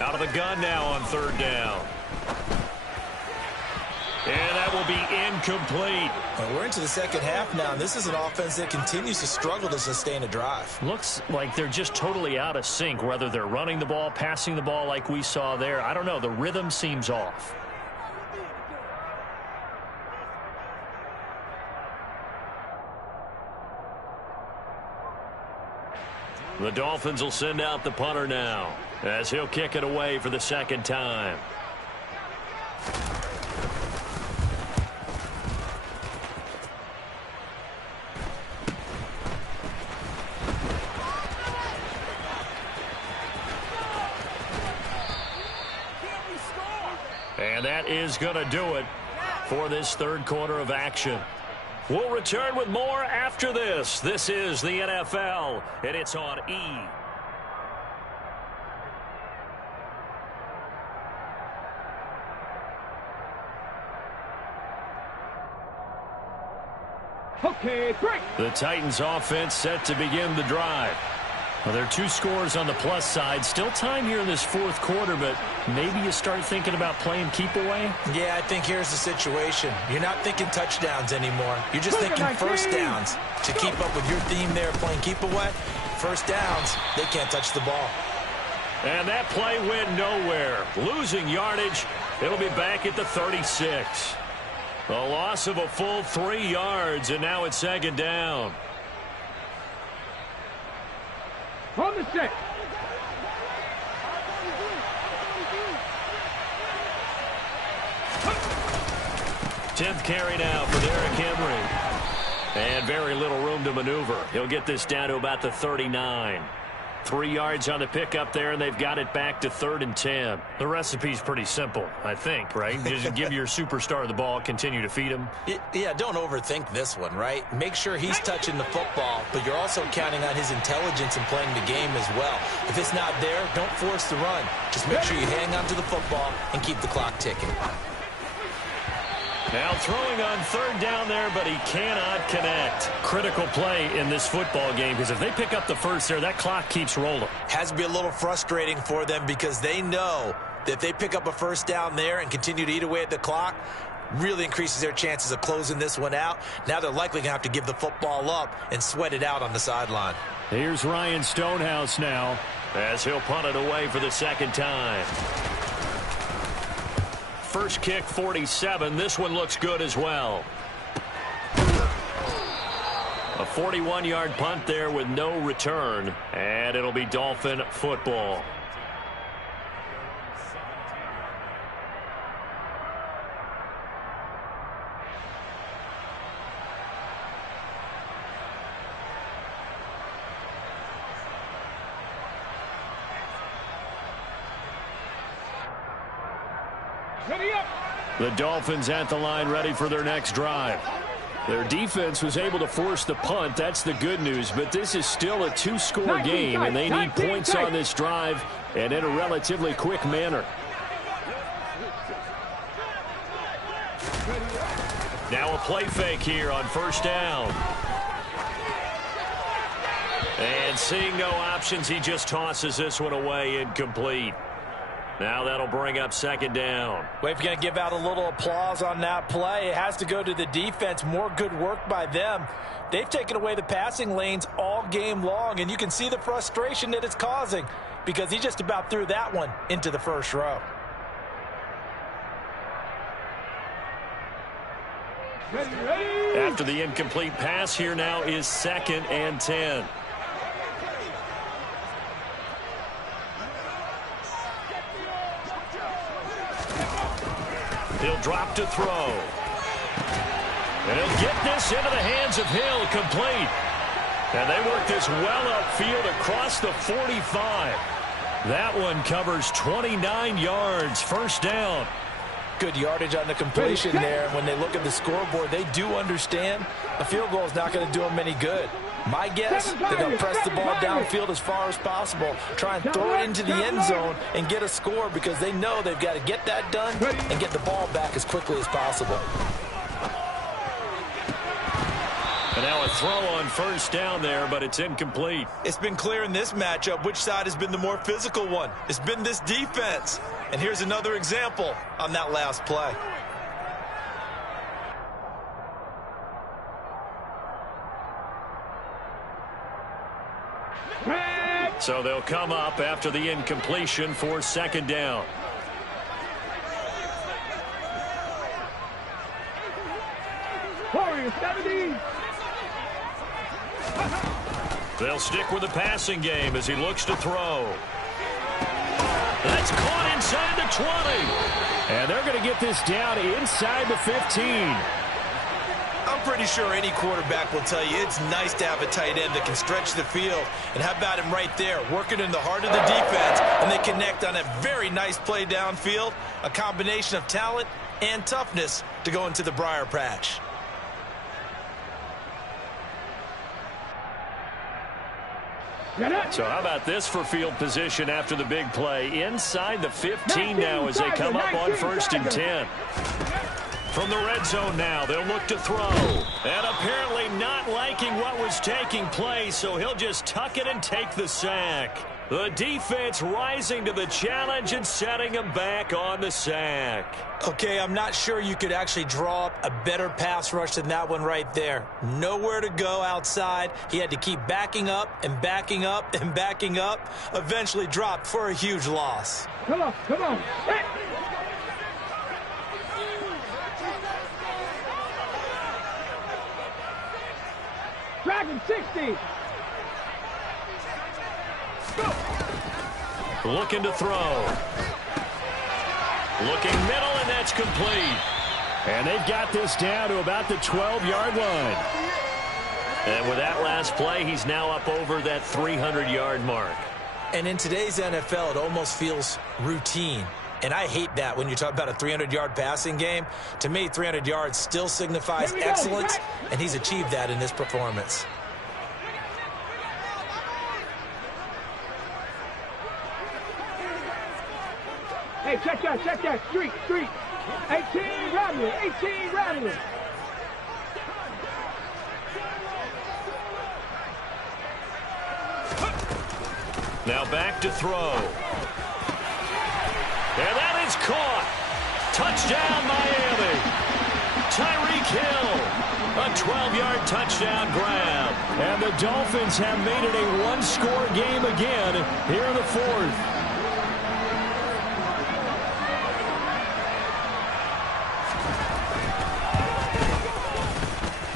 Out of the gun now on third down. And that will be incomplete. Well, we're into the second half now, and this is an offense that continues to struggle to sustain a drive. Looks like they're just totally out of sync, whether they're running the ball, passing the ball like we saw there. I don't know. The rhythm seems off. The Dolphins will send out the punter now as he'll kick it away for the second time. And that is going to do it for this third quarter of action. We'll return with more after this. This is the NFL, and it's on E! Okay, break. The Titans offense set to begin the drive. Well, there are 2 scores on the plus side. Still time here in this fourth quarter, but maybe you start thinking about playing keep away? Yeah, I think here's the situation. You're not thinking touchdowns anymore. You're just thinking first downs. To keep up with your theme there, playing keep away, first downs, they can't touch the ball. And that play went nowhere. Losing yardage. It'll be back at the 36. A loss of a full 3 yards, and now it's second down. On the set. Tenth carry now for Derrick Henry. And very little room to maneuver. He'll get this down to about the 39. 3 yards on the pickup there, and they've got it back to 3rd and 10. The recipe's pretty simple, I think, right? Just give your superstar the ball, continue to feed him. Yeah, don't overthink this one, right? Make sure he's touching the football, but you're also counting on his intelligence in playing the game as well. If it's not there, don't force the run. Just make sure you hang on to the football and keep the clock ticking. Now throwing on third down there, but he cannot connect. Critical play in this football game, because if they pick up the first there, that clock keeps rolling. Has to be a little frustrating for them because they know that if they pick up a first down there and continue to eat away at the clock, really increases their chances of closing this one out. Now they're likely going to have to give the football up and sweat it out on the sideline. Here's Ryan Stonehouse now as he'll punt it away for the second time. First kick, 47. This one looks good as well. A 41-yard punt there with no return, and it'll be Dolphin football. The Dolphins at the line ready for their next drive. Their defense was able to force the punt. That's the good news. But this is still a 2-score game, and they need points on this drive and in a relatively quick manner. Now a play fake here on first down. And seeing no options, he just tosses this one away incomplete. Now that'll bring up second down. Well, if you're going to give out a little applause on that play, it has to go to the defense. More good work by them. They've taken away the passing lanes all game long, and you can see the frustration that it's causing because he just about threw that one into the first row. After the incomplete pass, here now is 2nd and 10. He'll He'll drop to throw. And he'll get this into the hands of Hill, complete. And they work this well upfield across the 45. That one covers 29 yards, first down. Good yardage on the completion there. And when they look at the scoreboard, they do understand a field goal is not going to do them any good. My guess, they're going to press the ball downfield as far as possible, try and throw it into the end zone and get a score because they know they've got to get that done and get the ball back as quickly as possible. And now a throw on first down there, but it's incomplete. It's been clear in this matchup which side has been the more physical one. It's been this defense. And here's another example on that last play. So they'll come up after the incompletion for second down. Warriors 70. They'll stick with the passing game as he looks to throw. That's caught inside the 20. And they're going to get this down inside the 15. I'm pretty sure any quarterback will tell you it's nice to have a tight end that can stretch the field. And how about him right there, working in the heart of the defense, and they connect on a very nice play downfield, a combination of talent and toughness to go into the briar patch. So how about this for field position after the big play? Inside the 15 now as they come up on 1st and 10. From the red zone now, they'll look to throw. And apparently not liking what was taking place, so he'll just tuck it and take the sack. The defense rising to the challenge and setting him back on the sack. Okay, I'm not sure you could actually draw up a better pass rush than that one right there. Nowhere to go outside. He had to keep backing up and backing up and backing up. Eventually dropped for a huge loss. Come on, come on. Hey. Dragon 60. Go. Looking to throw. Looking middle, and that's complete. And they've got this down to about the 12-yard line. And with that last play, he's now up over that 300-yard mark. And in today's NFL, it almost feels routine. And I hate that when you talk about a 300-yard passing game. To me, 300 yards still signifies excellence, and he's achieved that in this performance. Hey, check that. Street. 18 Rattler. Now back to throw. And that is caught. Touchdown, Miami. Tyreek Hill. A 12-yard touchdown grab. And the Dolphins have made it a one-score game again here in the fourth.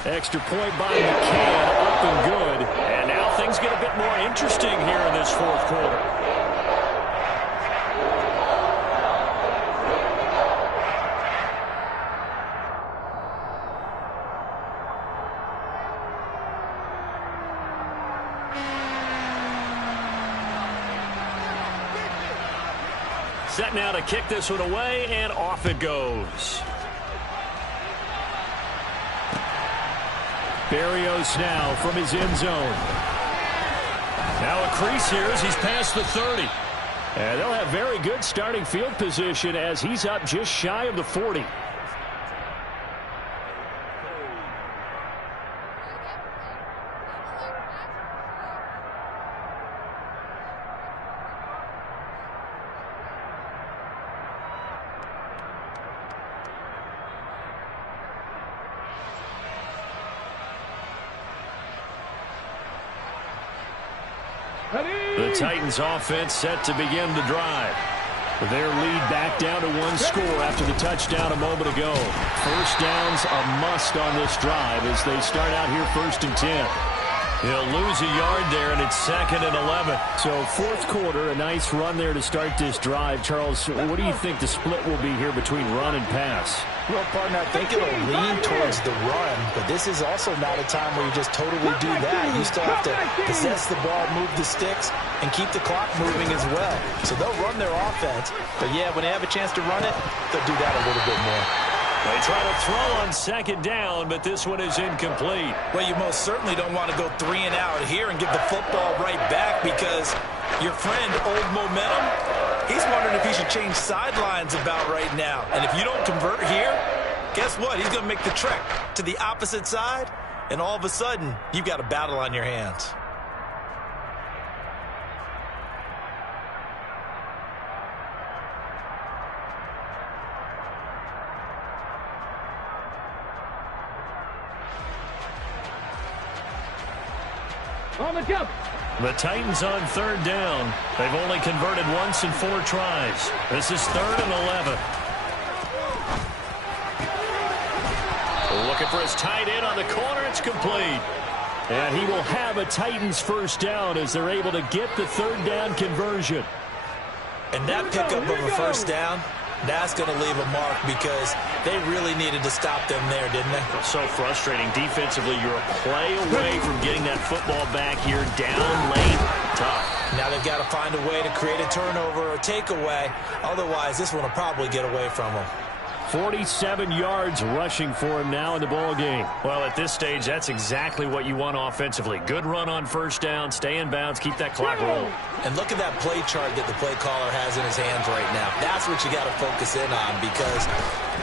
Extra point by McCann, up and good. And now things get a bit more interesting here in this fourth quarter. Set now to kick this one away, and off it goes. Berrios now from his end zone. Now a crease here as he's past the 30. And they'll have very good starting field position as he's up just shy of the 40. The Titans offense set to begin the drive. Their lead back down to one score after the touchdown a moment ago. First down's a must on this drive as they start out here 1st and 10. He'll lose a yard there, and it's 2nd and 11. So fourth quarter, a nice run there to start this drive. Charles, what do you think the split will be here between run and pass? Well, partner, I think it'll lean towards the run, but this is also not a time where you just totally do that. You still have to possess the ball, move the sticks, and keep the clock moving as well. So they'll run their offense, but yeah, when they have a chance to run it, they'll do that a little bit more. They try to throw on second down, but this one is incomplete. Well, you most certainly don't want to go 3 and out here and give the football right back because your friend, Old Momentum, he's wondering if he should change sidelines about right now. And if you don't convert here, guess what? He's going to make the trek to the opposite side, and all of a sudden, you've got a battle on your hands. On the jump. The Titans on third down. They've only converted once in 4 tries. This is 3rd and 11. Looking for his tight end on the corner. It's complete. And he will have a Titans first down as they're able to get the 3rd down conversion. And that pickup of a first down, that's going to leave a mark because they really needed to stop them there, didn't they? So frustrating. Defensively, you're a play away from getting that football back here down late. Tough. Now they've got to find a way to create a turnover or takeaway. Otherwise, this one will probably get away from them. 47 yards rushing for him now in the ball game. Well, at this stage, that's exactly what you want offensively. Good run on first down, stay in bounds, keep that clock rolling. And look at that play chart that the play caller has in his hands right now. That's what you got to focus in on because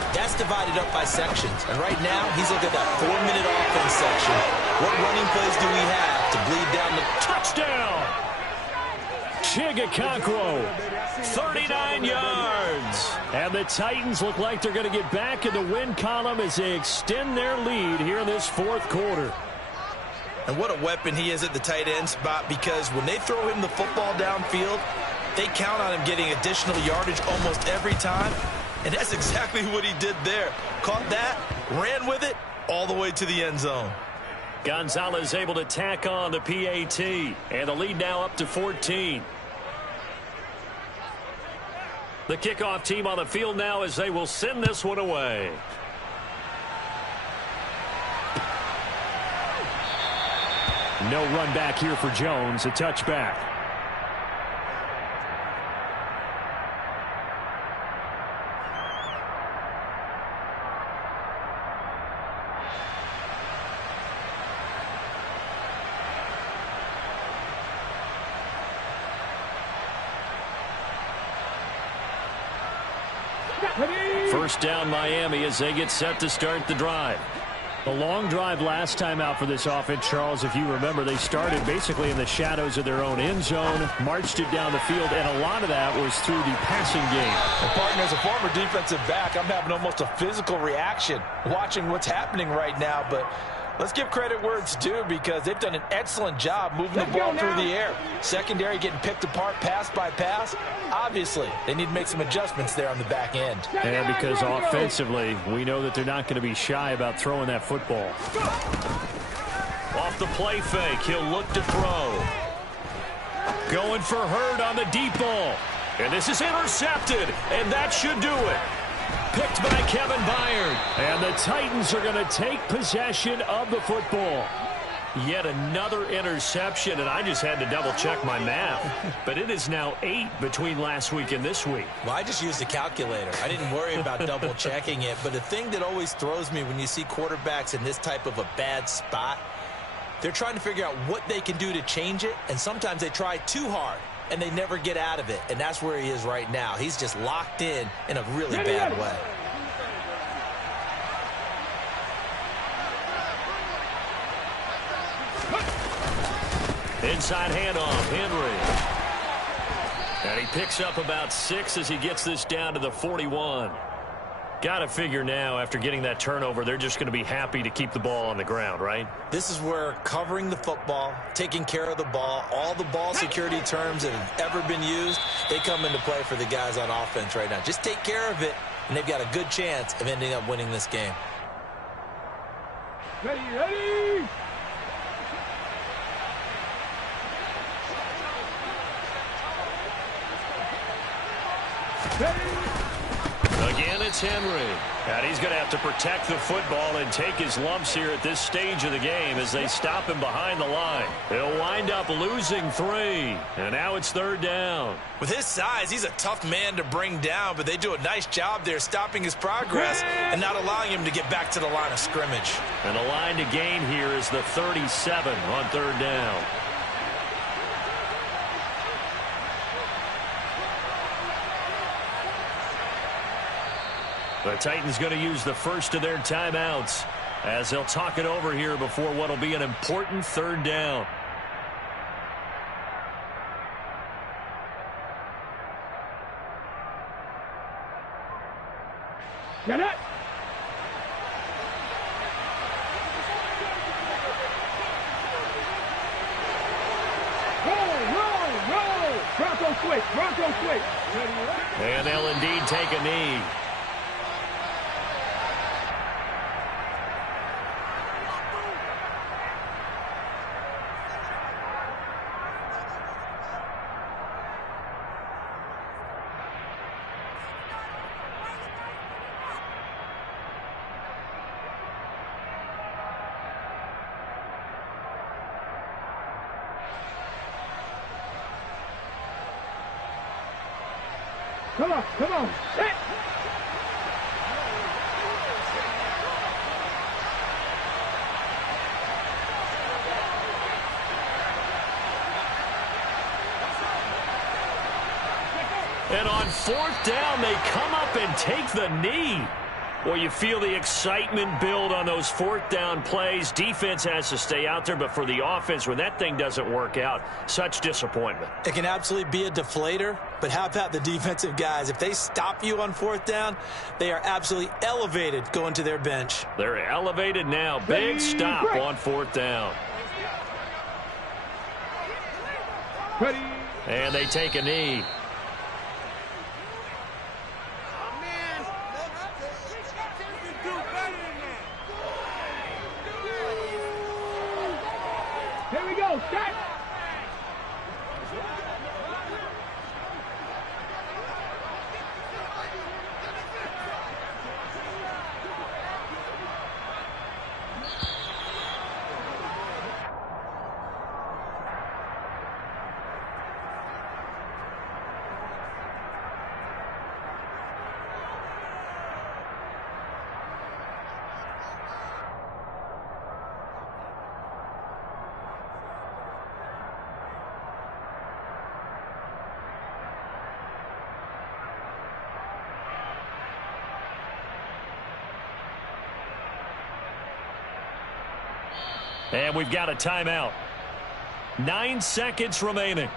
that's divided up by sections. And right now, he's looking at that 4-minute offense section. What running plays do we have to bleed down the touchdown? Chigakakwo, 39 yards. And the Titans look like they're going to get back in the win column as they extend their lead here in this 4th quarter. And what a weapon he is at the tight end spot because when they throw him the football downfield, they count on him getting additional yardage almost every time. And that's exactly what he did there. Caught that, ran with it, all the way to the end zone. Gonzalez able to tack on the PAT. And the lead now up to 14. The kickoff team on the field now as they will send this one away. No run back here for Jones. A touchback. First down Miami as they get set to start the drive. A long drive last time out for this offense, Charles. If you remember, they started basically in the shadows of their own end zone, marched it down the field, and a lot of that was through the passing game. And partner, as a former defensive back, I'm having almost a physical reaction watching what's happening right now, but let's give credit where it's due because they've done an excellent job moving the ball through the air. Secondary getting picked apart pass by pass. Obviously, they need to make some adjustments there on the back end. And because offensively, we know that they're not going to be shy about throwing that football. Off the play fake, he'll look to throw. Going for Hurd on the deep ball. And this is intercepted, and that should do it. Picked by Kevin Byard. And the Titans are going to take possession of the football. Yet another interception, and I just had to double-check my math. But it is now 8 between last week and this week. Well, I just used a calculator. I didn't worry about double-checking it. But the thing that always throws me when you see quarterbacks in this type of a bad spot, they're trying to figure out what they can do to change it, and sometimes they try too hard, and they never get out of it. And that's where he is right now. He's just locked in a really bad way. Inside handoff, Henry. And he picks up about 6 as he gets this down to the 41. Got to figure now, after getting that turnover, they're just going to be happy to keep the ball on the ground, right? This is where covering the football, taking care of the ball, all the ball security terms that have ever been used, they come into play for the guys on offense right now. Just take care of it, and they've got a good chance of ending up winning this game. Ready, ready! The Again, it's Henry. And he's going to have to protect the football and take his lumps here at this stage of the game as they stop him behind the line. He'll wind up losing 3. And now it's 3rd down. With his size, he's a tough man to bring down, but they do a nice job there stopping his progress and not allowing him to get back to the line of scrimmage. And the line to gain here is the 37 on 3rd down. The Titans going to use the first of their timeouts as they'll talk it over here before what will be an important 3rd down. Get it! Roll! Bronco switch! And they'll indeed take a knee. Come on, set! And on 4th down, they come up and take the knee. Well, you feel the excitement build on those 4th down plays. Defense has to stay out there, but for the offense, when that thing doesn't work out, such disappointment. It can absolutely be a deflator, but how about the defensive guys? If they stop you on 4th down, they are absolutely elevated going to their bench. They're elevated now. Big stop on 4th down. Ready. And they take a knee. Here we go, set! And we've got a timeout. 9 seconds remaining.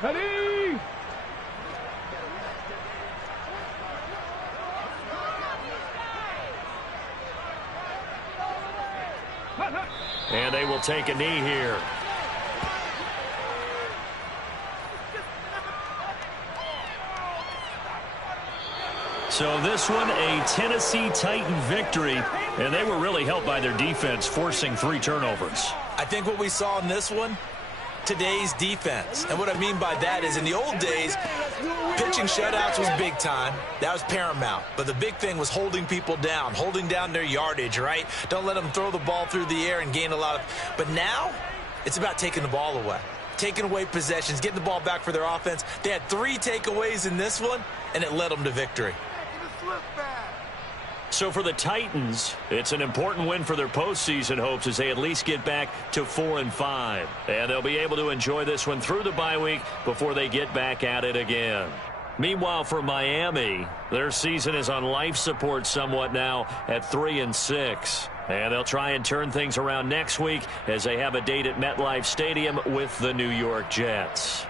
Ready! And they will take a knee here. So this one, a Tennessee Titan victory, and they were really helped by their defense, forcing 3 turnovers. I think what we saw in this one, today's defense. And what I mean by that is in the old days, pitching shutouts was big time. That was paramount. But the big thing was holding people down, holding down their yardage, right? Don't let them throw the ball through the air and gain a lot of. But now it's about taking the ball away, taking away possessions, getting the ball back for their offense. They had 3 takeaways in this one, and it led them to victory. So for the Titans, it's an important win for their postseason hopes as they at least get back to 4-5. And they'll be able to enjoy this one through the bye week before they get back at it again. Meanwhile, for Miami, their season is on life support somewhat now at 3-6. And they'll try and turn things around next week as they have a date at MetLife Stadium with the New York Jets.